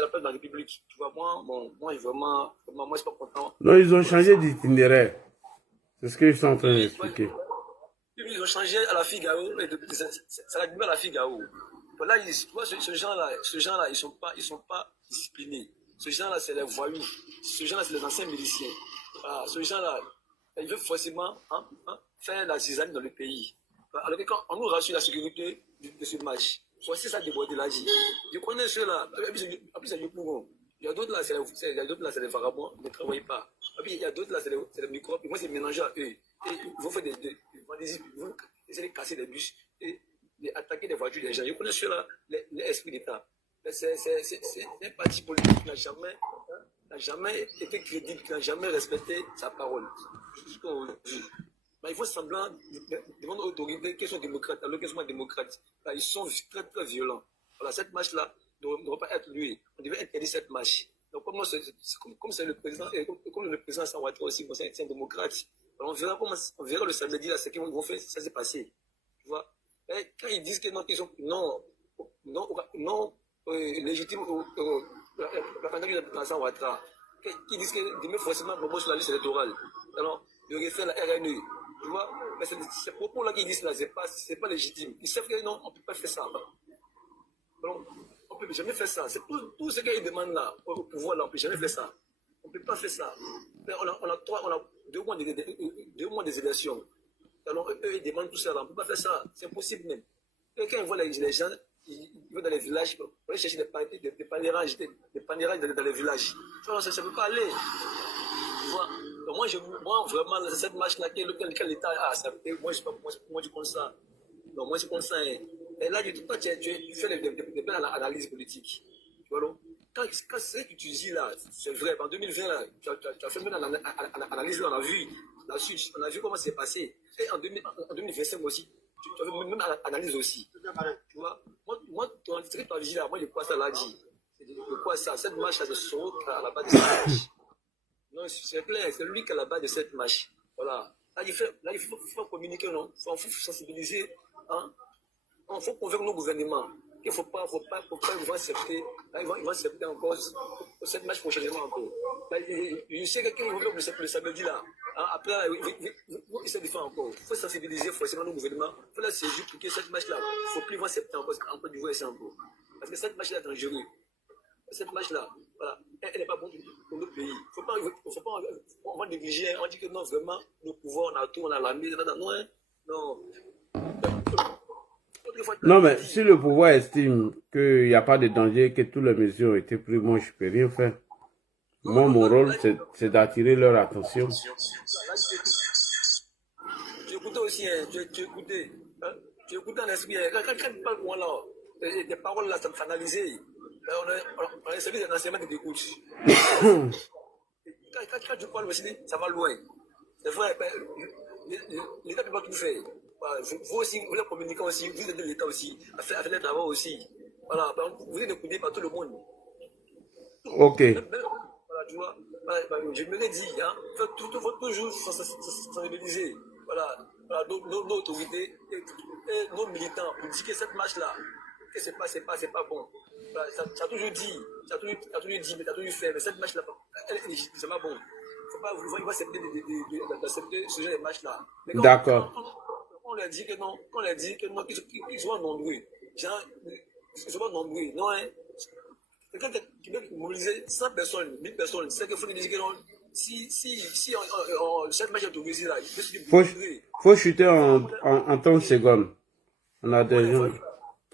la place de la République. Tu vois, moi, je suis pas content. Non, ils ont changé d'itinéraire. C'est ce qu'ils sont en train d'expliquer. Ils ont changé à la Figaro, ça l'a mis à la Figaro. Là, tu vois, ce gens-là, ils sont pas disciplinés. Ce gens-là, c'est les voyous. Ce gens-là, c'est les anciens miliciens. Voilà, ce gens-là, ils veulent forcément faire la zizanie dans le pays. Alors que quand on nous rassure la sécurité de ce match, voici ça déborder là. Je connais ceux-là. En plus, c'est du Pougon. Il y a d'autres là, c'est les vagabonds, ils ne travaillent pas. Et puis, il y a d'autres là, c'est les microbes. Moi, c'est mélangé à eux. Et ils vont faire ils vont essayer de casser des bus et attaquer des voitures des gens. Je connais ceux-là, les esprits d'État. C'est un parti politique qui n'a jamais été crédible, qui n'a jamais respecté sa parole. Jusqu'à aujourd'hui. Il faut semblant devant nos autorités qu'ils sont démocrates, alors qu'ils sont démocrates. Là, ils sont très très violents. Voilà, cette marche-là ne doit pas être lui. On devait interdire cette marche. Donc, comme c'est le président, et comme le président Sanwatra aussi, bon, c'est un démocrate. Alors, on verra le samedi là, ce qu'ils vont faire, ça s'est passé. Tu vois? Et quand ils disent que non, qu'ils sont non légitimes la candidature de président Sanwatra, qui disent que demain forcément Bobo sur la liste électorale. Alors, de refaire la RNE. Tu vois, mais ces propos-là qu'ils disent là, c'est pas légitime. Ils savent que non, on ne peut pas faire ça. Donc, on ne peut jamais faire ça. C'est tout ce qu'ils demandent là, au pouvoir là, on ne peut jamais faire ça. On ne peut pas faire ça. Mais on a 2 mois des élections. Alors, eux, ils demandent tout ça là, on ne peut pas faire ça. C'est impossible même. Et quand ils voient les gens, ils vont dans les villages, pour aller chercher des panérages dans les villages. Ça ne peut pas aller. Tu vois? Donc moi, vraiment, cette marche-là, quel l'État a accepté, moi, je pense ça. Non, moi, je pense ça. Et là, tu fais des plans d'analyse politique. Tu vois, non? Quand ce que tu dis là, c'est vrai, en 2020, là, tu as fait une analyse, là, on a vu la suite, on a vu comment c'est passé. Et en 2025 aussi, tu as fait même analyse aussi. Tu vois, moi, ce que tu as dit là, moi, je crois ça l'a dit. Je crois ça, cette marche, ça se sort à la base de cette marche. Non, c'est clair, c'est lui qui est à la base de cette marche. Voilà. Là, il faut communiquer, non? Il faut sensibiliser. Il faut convaincre nos gouvernements qu'il ne faut pas ils vont accepter. Là, ils vont accepter encore cette marche prochainement encore. Là, je sais que quelqu'un va faire le samedi là. Après, il essaie de faire encore. Il faut sensibiliser forcément nos gouvernements. Il faut la saisir pour que cette marche là, il ne faut plus voir accepter encore du voix et encore. Parce que cette marche là est dangereuse. Cette marche-là, voilà, elle n'est pas bonne pour notre pays. On va négliger, on dit que non, vraiment, nous pouvons, on a tout, on a l'armée, non. Non, mais si le pouvoir estime qu'il n'y a pas de danger, que toutes les mesures ont été prises, moi, je ne peux rien faire. Moi, mon rôle, c'est d'attirer leur attention. Tu écoutais aussi, tu écoutais en esprit, quand tu parles moi là, des paroles là, ça me fait analyser. On a servi d'un enseignement qui t'écoute. Quand tu parles aussi, ça va loin. C'est vrai, l'État ne peut pas tout faire. Vous aussi, vous les communicants aussi, vous aidez l'État aussi, à faire les travaux aussi. Voilà, vous êtes écoutés par tout le monde. Ok. Voilà, tu vois, je me l'ai dit, il faut toujours sensibiliser. Voilà, nos autorités et nos militants pour dire que cette marche-là, que c'est pas bon. Voilà, ça a toujours dit, mais ça a toujours fait, mais cette marche-là, c'est pas bon. Il faut accepter d'accepter ce genre de marche-là. D'accord. On leur dit que non, qu'ils soient nombreux. Ils sont pas nombreux. Non, hein. Quelqu'un qui veut mobiliser 100 personnes, 1000 personnes, c'est qu'il faut dire que non, si cette marche est autorisée là, il faut se dire. Faut chuter en 30 secondes. On a des gens.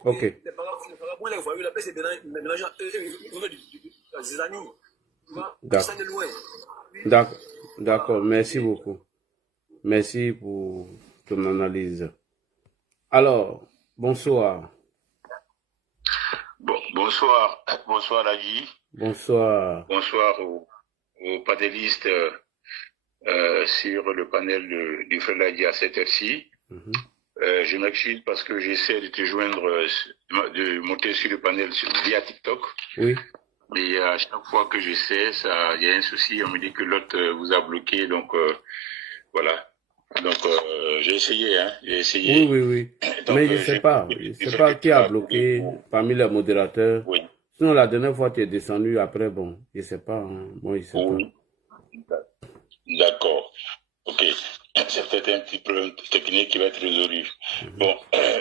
Ok. Les parents, les voyous, la paix, c'est mélangeant des amis. D'accord. Merci beaucoup. Merci pour ton analyse. Alors, bonsoir. Bon, bonsoir Adi. Bonsoir. Bonsoir aux panélistes sur le panel du frère Adi à cette heure-ci. Je m'excuse parce que j'essaie de te joindre, de monter sur le panel via TikTok. Oui. Mais à chaque fois que j'essaie, il y a un souci, on me dit que l'autre vous a bloqué, donc voilà. Donc j'ai essayé, hein, j'ai essayé. Oui. Donc, mais je sais pas qui a bloqué parmi les modérateurs. Oui. Sinon la dernière fois tu es descendu, après bon, je sais pas, hein. Moi je sais pas. D'accord. Ok. C'est peut-être un petit problème technique qui va être résolu. Bon,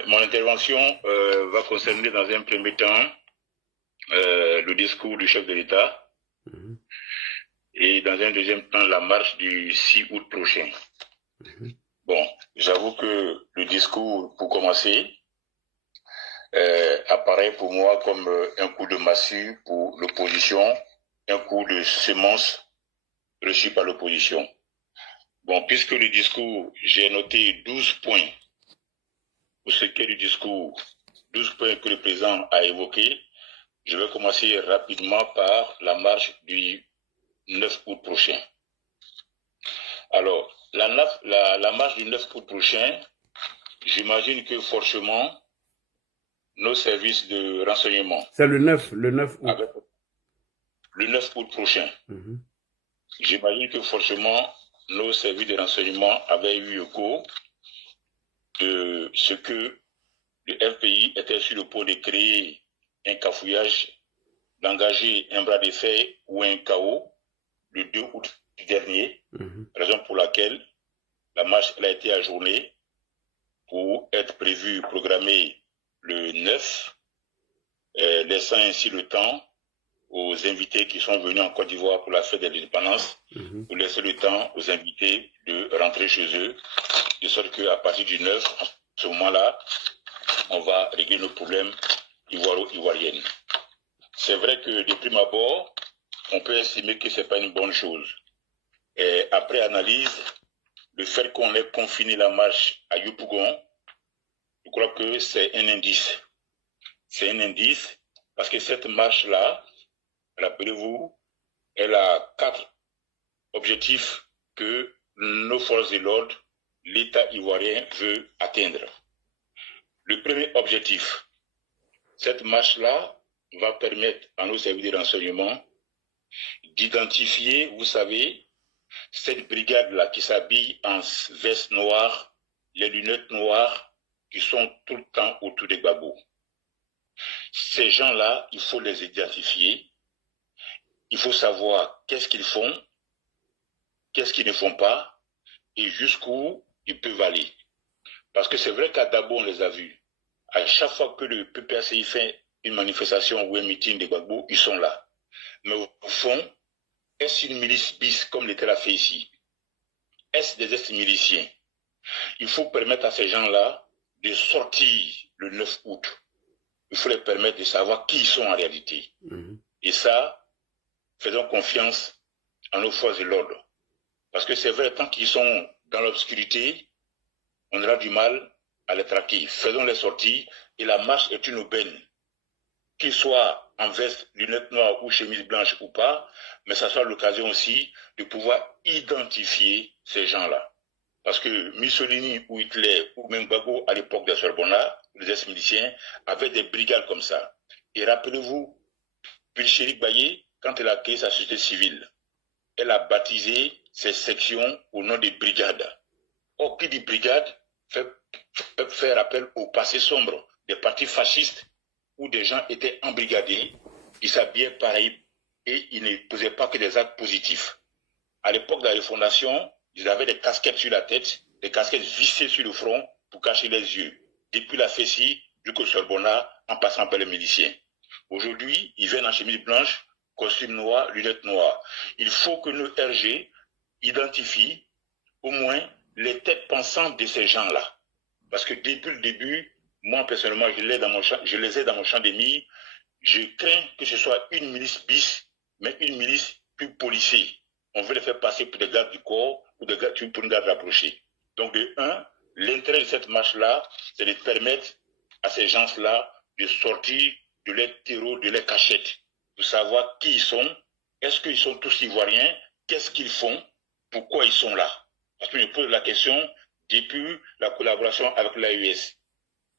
mon intervention va concerner dans un premier temps le discours du chef de l'État et dans un deuxième temps la marche du 6 août prochain. Bon, j'avoue que le discours, pour commencer, apparaît pour moi comme un coup de massue pour l'opposition, un coup de semence reçu par l'opposition. Bon, puisque le discours, j'ai noté 12 points pour ce qui est du discours, 12 points que le président a évoqués, je vais commencer rapidement par la marche du 9 août prochain. Alors, la marche du 9 août prochain, j'imagine que forcément, nos services de renseignement... C'est le 9 août. Le 9 août prochain. J'imagine que forcément, nos services de renseignement avaient eu écho de ce que le FPI était sur le point de créer un cafouillage, d'engager un bras de fer ou un chaos le 2 août dernier, raison pour laquelle la marche a été ajournée pour être prévue, programmée le 9, laissant ainsi le temps aux invités qui sont venus en Côte d'Ivoire pour la fête de l'indépendance, pour laisser le temps aux invités de rentrer chez eux, de sorte qu'à partir du 9, à ce moment-là, on va régler nos problèmes ivoiro-ivoiriennes. C'est vrai que de prime abord, on peut estimer que ce n'est pas une bonne chose. Et après analyse, le fait qu'on ait confiné la marche à Yopougon, je crois que c'est un indice. C'est un indice parce que cette marche-là, rappelez-vous, elle a 4 objectifs que nos forces de l'ordre, l'État ivoirien veut atteindre. Le premier objectif, cette marche-là va permettre à nos services de renseignement d'identifier, vous savez, cette brigade-là qui s'habille en veste noire, les lunettes noires, qui sont tout le temps autour des Gbagbo. Ces gens-là, il faut les identifier. Il faut savoir qu'est-ce qu'ils font, qu'est-ce qu'ils ne font pas, et jusqu'où ils peuvent aller. Parce que c'est vrai qu'à Dabo, on les a vus. À chaque fois que le PPACI fait une manifestation ou un meeting des Gbagbo, ils sont là. Mais au fond, est-ce une milice bis comme l'État l'a fait ici? Est-ce des ex-miliciens? Il faut permettre à ces gens-là de sortir le 9 août. Il faut les permettre de savoir qui ils sont en réalité. Et ça, faisons confiance en nos forces de l'ordre. Parce que c'est vrai, tant qu'ils sont dans l'obscurité, on aura du mal à les traquer. Faisons les sorties et la marche est une aubaine. Qu'ils soient en veste, lunettes noires ou chemise blanche ou pas, mais ça sera l'occasion aussi de pouvoir identifier ces gens-là. Parce que Mussolini ou Hitler ou même Gbagbo à l'époque de Sorbona, les ex-miliciens, avaient des brigades comme ça. Et rappelez-vous, Pilcherik Baye, quand elle a créé sa société civile, elle a baptisé ses sections au nom des brigades. Or, qui dit brigade fait faire appel au passé sombre des partis fascistes où des gens étaient embrigadés, ils s'habillaient pareil et ils ne posaient pas que des actes positifs. À l'époque de la refondation, ils avaient des casquettes sur la tête, des casquettes vissées sur le front pour cacher les yeux. Depuis la Fessie, jusqu'au Sorbona, en passant par les miliciens. Aujourd'hui, ils viennent en chemise blanche, costume noir, lunettes noires. Il faut que nos RG identifient au moins les têtes pensantes de ces gens-là. Parce que depuis le début, moi personnellement, je les ai dans mon champ de mire. Je crains que ce soit une milice bis, mais une milice plus policée. On veut les faire passer pour des gardes du corps ou des gardes pour une garde rapprochée. Donc de un, l'intérêt de cette marche-là, c'est de permettre à ces gens-là de sortir de leur terreau, de leur cachette, de savoir qui ils sont, est-ce qu'ils sont tous ivoiriens, qu'est-ce qu'ils font, pourquoi ils sont là. Parce que je pose la question depuis la collaboration avec l'AES.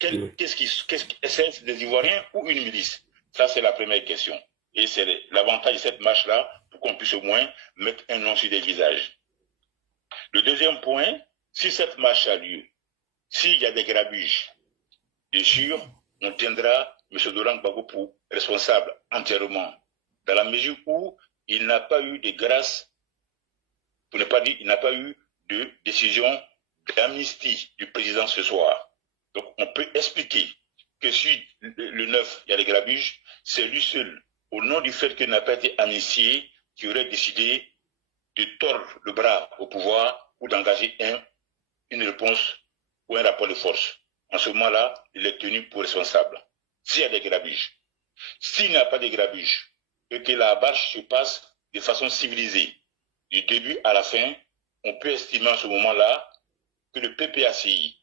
Est-ce des Ivoiriens ou une milice? Ça, c'est la première question. Et c'est l'avantage de cette marche-là, pour qu'on puisse au moins mettre un nom sur des visages. Le deuxième point, si cette marche a lieu, s'il y a des grabuges, bien sûr, on tiendra M. Laurent Gbagbo pour responsable entièrement, dans la mesure où il n'a pas eu de grâce, pour ne pas dire, il n'a pas eu de décision d'amnistie du président ce soir. Donc, on peut expliquer que si le 9, il y a des grabuges, c'est lui seul, au nom du fait qu'il n'a pas été amnistié, qui aurait décidé de tordre le bras au pouvoir ou d'engager une réponse ou un rapport de force. En ce moment-là, il est tenu pour responsable. S'il y a des grabuges. S'il n'y a pas de grabuges, et que la marche se passe de façon civilisée, du début à la fin, on peut estimer en ce moment-là que le PPACI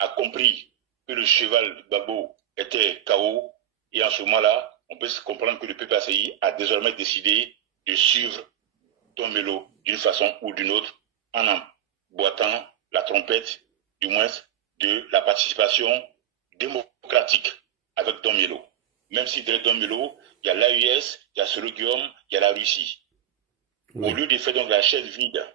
a compris que le cheval de Gbagbo était KO, et en ce moment-là, on peut comprendre que le PPACI a désormais décidé de suivre Don Melo d'une façon ou d'une autre, en emboîtant la trompette, du moins, de la participation démocratique avec Don Melo. Même si derrière Don Melo, il y a l'AES, il y a Solo Guillaume, il y a la Russie. Au lieu de faire donc la chaise vide,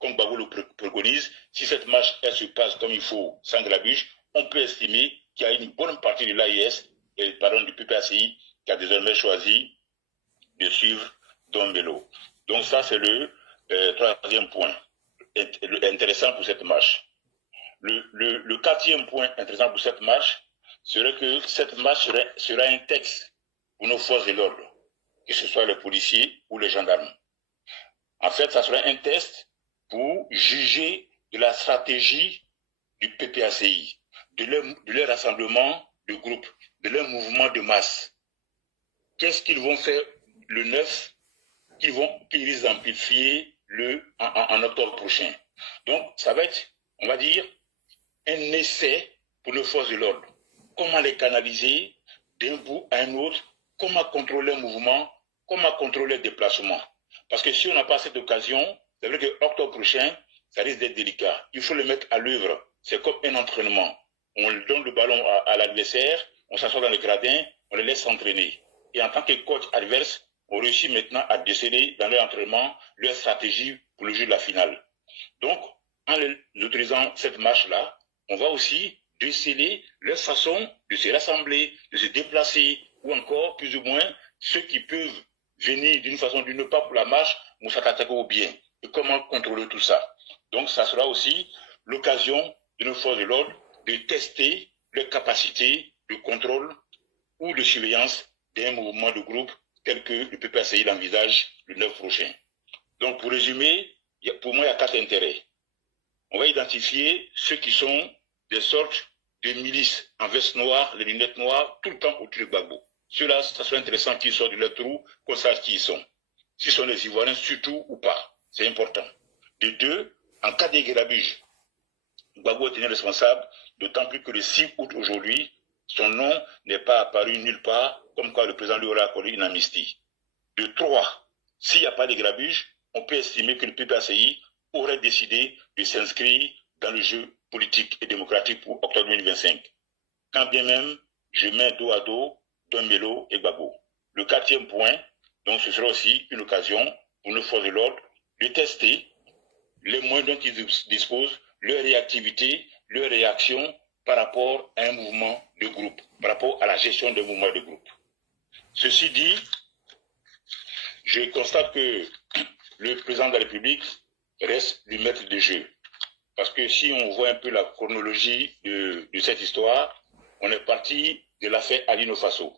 comme Gbagbo le préconise, si cette marche elle se passe comme il faut, sans grabuge, on peut estimer qu'il y a une bonne partie de l'AES, et pardon, du PPACI, qui a désormais choisi de suivre Don Melo. Donc ça, c'est le troisième point intéressant pour cette marche. Le quatrième point intéressant pour cette marche serait que cette marche sera un texte pour nos forces de l'ordre, que ce soit les policiers ou les gendarmes. En fait, ça sera un test pour juger de la stratégie du PPACI, de leur rassemblement de groupes, de leur mouvement de masse. Qu'est-ce qu'ils vont faire le 9 qu'ils risquent d'amplifier en octobre prochain. Donc, ça va être, on va dire, un essai pour nos forces de l'ordre. Comment les canaliser d'un bout à un autre, comment contrôler le mouvement, comment contrôler le déplacement. Parce que si on n'a pas cette occasion, c'est vrai que octobre prochain, ça risque d'être délicat. Il faut le mettre à l'œuvre. C'est comme un entraînement. On donne le ballon à l'adversaire, on s'assoit dans le gradin, on les laisse s'entraîner. Et en tant que coach adverse, on réussit maintenant à déceler dans leur entraînement leur stratégie pour le jeu de la finale. Donc, en autorisant cette marche-là, on va aussi déceler leur façon de se rassembler, de se déplacer, ou encore, plus ou moins, ceux qui peuvent venir d'une façon ou d'une autre, pas pour la marche, mais s'attaquer au bien. Et comment contrôler tout ça. Donc, ça sera aussi l'occasion de nos forces de l'ordre de tester leur capacité de contrôle ou de surveillance d'un mouvement de groupe tel que le PPACI l'envisage le 9 prochain. Donc, pour résumer, pour moi, il y a 4 intérêts. On va identifier ceux qui sont des sortes de milices en veste noire, les lunettes noires, tout le temps autour de Gbagbo. Ceux-là, ça serait intéressant qu'ils sortent de leur trou, qu'on sache qui ils sont. S'ils sont des Ivoiriens, surtout ou pas. C'est important. De 2, en cas de grabuge, Gbagbo est tenu responsable, d'autant plus que le 6 août aujourd'hui, son nom n'est pas apparu nulle part, comme quoi le président lui aura accordé une amnistie. De 3, s'il n'y a pas de grabuge, on peut estimer que le PPACI aurait décidé de s'inscrire dans le jeu politique et démocratique pour octobre 2025. Quand bien même, je mets dos à dos Don Melo et Gbagbo. Le 4e point, donc ce sera aussi une occasion pour nos forces de l'ordre de tester les moyens dont ils disposent, leur réactivité, leur réaction par rapport à un mouvement de groupe, par rapport à la gestion d'un mouvement de groupe. Ceci dit, je constate que le président de la République reste le maître de jeu. Parce que si on voit un peu la chronologie de cette histoire, on est parti de l'affaire Alino Faso.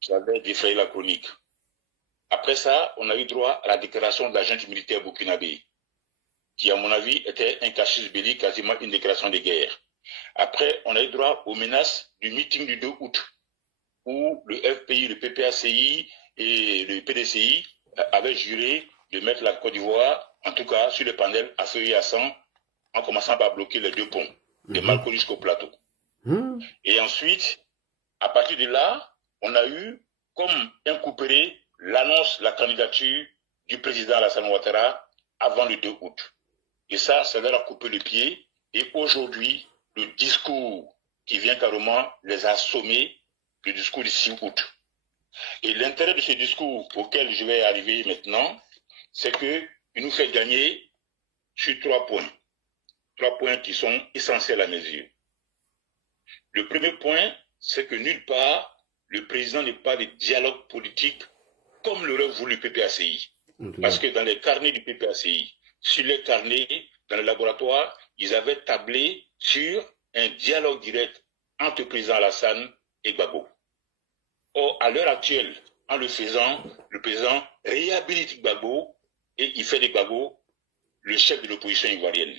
J'avais défrayé la chronique. Après ça, on a eu droit à la déclaration de la junte militaire burkinabé, qui à mon avis était un casus belli, quasiment une déclaration de guerre. Après, on a eu droit aux menaces du meeting du 2 août, où le FPI, le PPACI et le PDCI avaient juré de mettre la Côte d'Ivoire, en tout cas sur le panel à feu et à sang, en commençant par bloquer les 2 ponts, de Malco jusqu'au plateau. Et ensuite, à partir de là, on a eu comme incorporé l'annonce, la candidature du président Alassane Ouattara avant le 2 août. Et ça leur a coupé le pied. Et aujourd'hui, le discours qui vient carrément les a sommés, le discours du 6 août. Et l'intérêt de ce discours auquel je vais arriver maintenant, c'est qu'il nous fait gagner sur 3 points. 3 points qui sont essentiels à mes yeux. Le premier point, c'est que nulle part, le président n'est pas de dialogue politique comme l'aurait voulu le PPACI. Parce que dans les carnets du PPACI, sur les carnets, dans le laboratoire, ils avaient tablé sur un dialogue direct entre le président Alassane et Gbagbo. Or, à l'heure actuelle, en le faisant, le président réhabilite Gbagbo et il fait de Gbagbo le chef de l'opposition ivoirienne.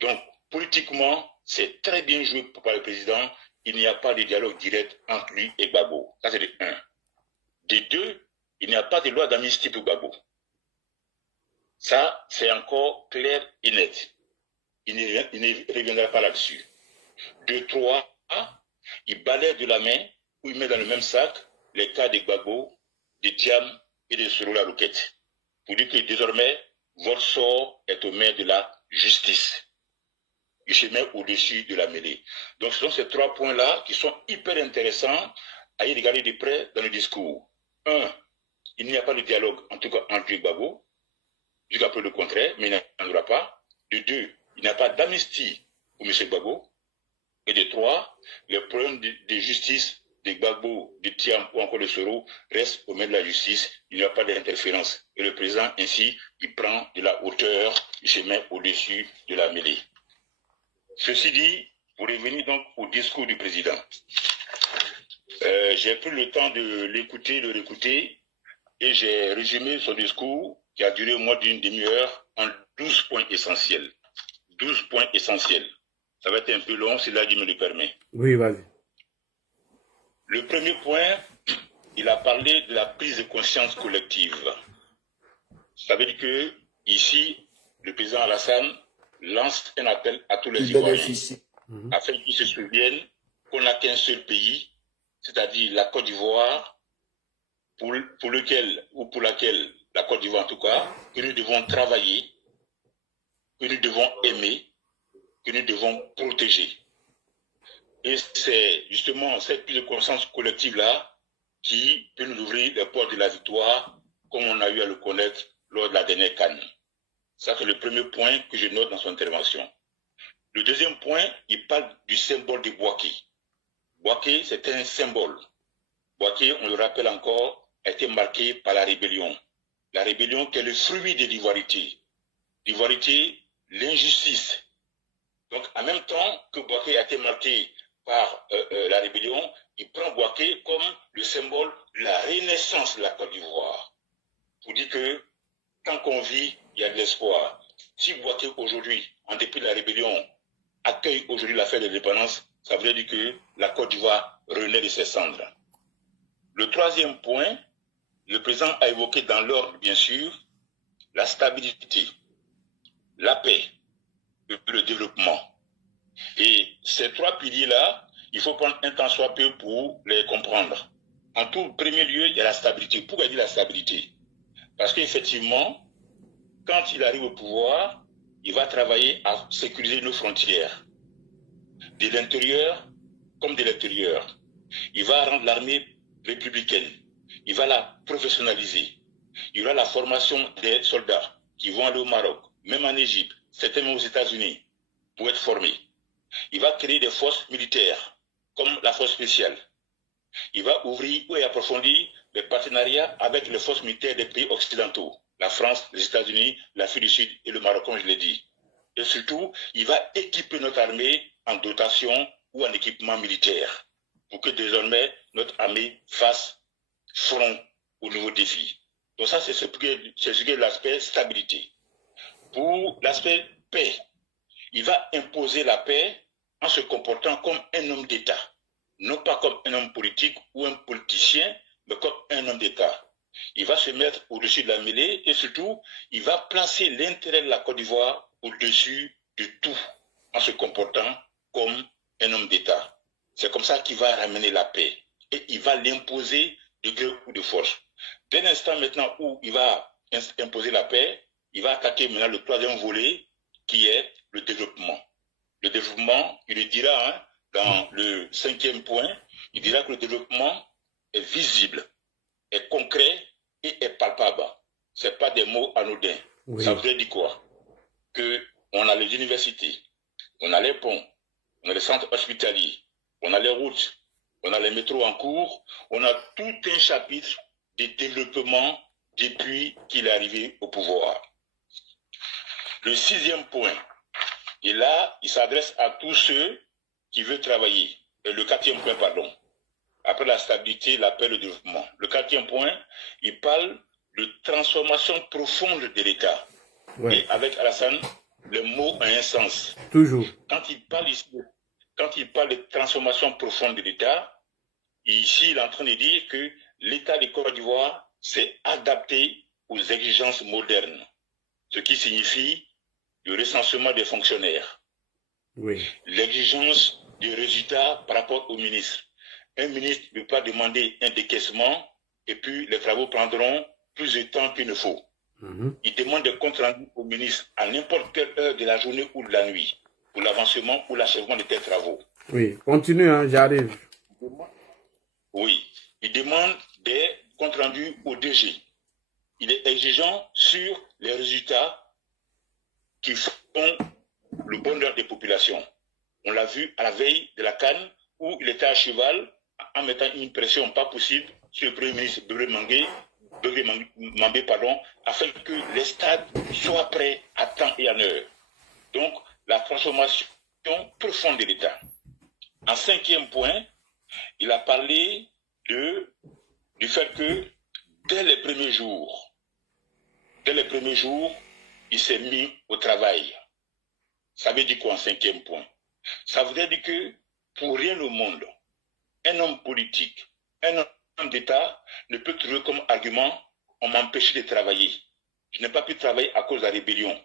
Donc, politiquement, c'est très bien joué par le président. Il n'y a pas de dialogue direct entre lui et Gbagbo. Ça, c'est de 1. De 2, il n'y a pas de loi d'amnistie pour Gbagbo. Ça, c'est encore clair et net. Il ne reviendra pas là-dessus. De 3, il balaie de la main ou il met dans le même sac les cas de Gbagbo, de Thiam et de Soro La Roquette. Pour dire que désormais, votre sort est aux mains de la justice. Il se met au-dessus de la mêlée. Donc ce sont ces 3 points-là qui sont hyper intéressants à y regarder de près dans le discours. 1, il n'y a pas de dialogue, en tout cas entre lui et Gbagbo. Jusqu'à peu le contraire, mais il n'y en aura pas. De 2, il n'y a pas d'amnistie pour M. Gbagbo. Et de 3, les problèmes de justice de Gbagbo, de Thiam ou encore de Soro restent aux mains de la justice. Il n'y a pas d'interférence. Et le président, ainsi, il prend de la hauteur, il se met au-dessus de la mêlée. Ceci dit, pour revenir donc au discours du président, j'ai pris le temps de l'écouter, de réécouter, et j'ai résumé son discours qui a duré moins d'une demi-heure en 12 points essentiels. 12 points essentiels. Ça va être un peu long si l'âge me le permet. Oui, vas-y. Le premier point, il a parlé de la prise de conscience collective. Ça veut dire que ici, le président Alassane lance un appel à tous les Ivoiriens afin qu'ils se souviennent qu'on n'a qu'un seul pays, c'est-à-dire la Côte d'Ivoire, pour lequel, ou pour laquelle, la Côte d'Ivoire en tout cas, que nous devons travailler, que nous devons aimer, que nous devons protéger. Et c'est justement cette prise de conscience collective-là qui peut nous ouvrir les portes de la victoire, comme on a eu à le connaître lors de la dernière CAN. Ça, c'est le premier point que je note dans son intervention. Le deuxième point, il parle du symbole de Bouaké. Bouaké, c'est un symbole. Bouaké, on le rappelle encore, a été marqué par la rébellion. La rébellion qui est le fruit de l'ivoirité. L'ivoirité, l'injustice. Donc, en même temps que Bouaké a été marqué par la rébellion, il prend Bouaké comme le symbole de la renaissance de la Côte d'Ivoire. Pour dire que, tant qu'on vit, il y a de l'espoir. Si Bouaké aujourd'hui, en dépit de la rébellion, accueille aujourd'hui l'affaire de l'indépendance, ça veut dire que la Côte d'Ivoire renaît de ses cendres. Le troisième point, le président a évoqué dans l'ordre, bien sûr, la stabilité, la paix, le développement. Et ces 3 piliers-là, il faut prendre un temps soit peu pour les comprendre. En tout premier lieu, il y a la stabilité. Pourquoi dire la stabilité? Parce qu'effectivement, quand il arrive au pouvoir, il va travailler à sécuriser nos frontières, de l'intérieur comme de l'extérieur. Il va rendre l'armée républicaine. Il va la professionnaliser. Il y aura la formation des soldats qui vont aller au Maroc, même en Égypte, certainement aux États-Unis, pour être formés. Il va créer des forces militaires, comme la force spéciale. Il va ouvrir et approfondir les partenariats avec les forces militaires des pays occidentaux, la France, les États-Unis, l'Afrique du Sud et le Maroc, comme je l'ai dit. Et surtout, il va équiper notre armée en dotation ou en équipement militaire, pour que désormais notre armée fasse front aux nouveaux défis. Donc ça, c'est ce qui est l'aspect stabilité. Pour l'aspect paix, il va imposer la paix en se comportant comme un homme d'État, non pas comme un homme politique ou un politicien, mais comme un homme d'État. Il va se mettre au-dessus de la mêlée et surtout, il va placer l'intérêt de la Côte d'Ivoire au-dessus de tout en se comportant comme un homme d'État. C'est comme ça qu'il va ramener la paix et il va l'imposer de gré ou de force. Dès l'instant maintenant où il va imposer la paix, il va attaquer maintenant le troisième volet qui est le développement. Le développement, il le dira dans le 5e point, il dira que le développement est visible, est concret et est palpable. Ce n'est pas des mots anodins. Oui. Ça veut dire quoi? Qu'on a les universités, on a les ponts, on a les centres hospitaliers, on a les routes, on a les métros en cours, on a tout un chapitre de développement depuis qu'il est arrivé au pouvoir. Le 6e point, et là, il s'adresse à tous ceux qui veulent travailler. Et le 4e point, pardon. Après la stabilité, la paix, le développement. Le 4e point, il parle de transformation profonde de l'État. Ouais. Et avec Alassane, le mot a un sens. Toujours. Quand il parle de transformation profonde de l'État, ici, il est en train de dire que l'État de Côte d'Ivoire s'est adapté aux exigences modernes. Ce qui signifie le recensement des fonctionnaires. Oui. L'exigence des résultats par rapport au ministre. Un ministre ne peut pas demander un décaissement et puis les travaux prendront plus de temps qu'il ne faut. Il demande des comptes rendus au ministre à n'importe quelle heure de la journée ou de la nuit pour l'avancement ou l'achèvement de tels travaux. Oui, continue, j'arrive. Oui, il demande des comptes rendus au DG. Il est exigeant sur les résultats qui font le bonheur des populations. On l'a vu à la veille de la CAN où il était à cheval en mettant une pression pas possible sur le Premier ministre Mambé, afin que les stades soient prêts à temps et à heure. Donc, la transformation profonde de l'État. En 5e point, il a parlé du fait que dès les premiers jours, il s'est mis au travail. Ça veut dire quoi en 5e point? Ça veut dire que pour rien au monde, un homme politique, un homme d'État ne peut trouver comme argument on m'empêche de travailler. Je n'ai pas pu travailler à cause de la rébellion.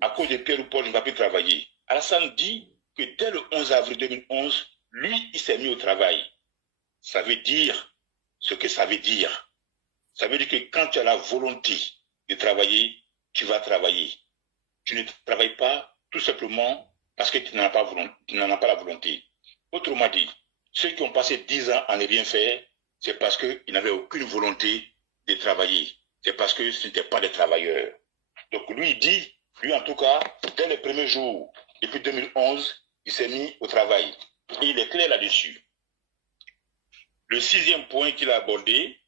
À cause de Pierre ou Paul, je n'ai pas pu travailler. Alassane dit que dès le 11 avril 2011, lui, il s'est mis au travail. Ça veut dire ce que ça veut dire. Ça veut dire que quand tu as la volonté de travailler, tu vas travailler. Tu ne travailles pas tout simplement parce que tu n'en as pas la volonté. Autrement dit, ceux qui ont passé 10 ans à ne rien faire, c'est parce qu'ils n'avaient aucune volonté de travailler. C'est parce que ce n'étaient pas des travailleurs. Donc lui, il dit, lui en tout cas, dès les premiers jours, depuis 2011, il s'est mis au travail. Et il est clair là-dessus. Le 6e point qu'il a abordé,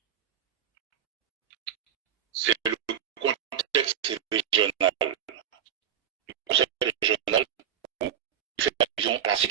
c'est le contexte régional. Le contexte régional où il fait allusion à la sécurité.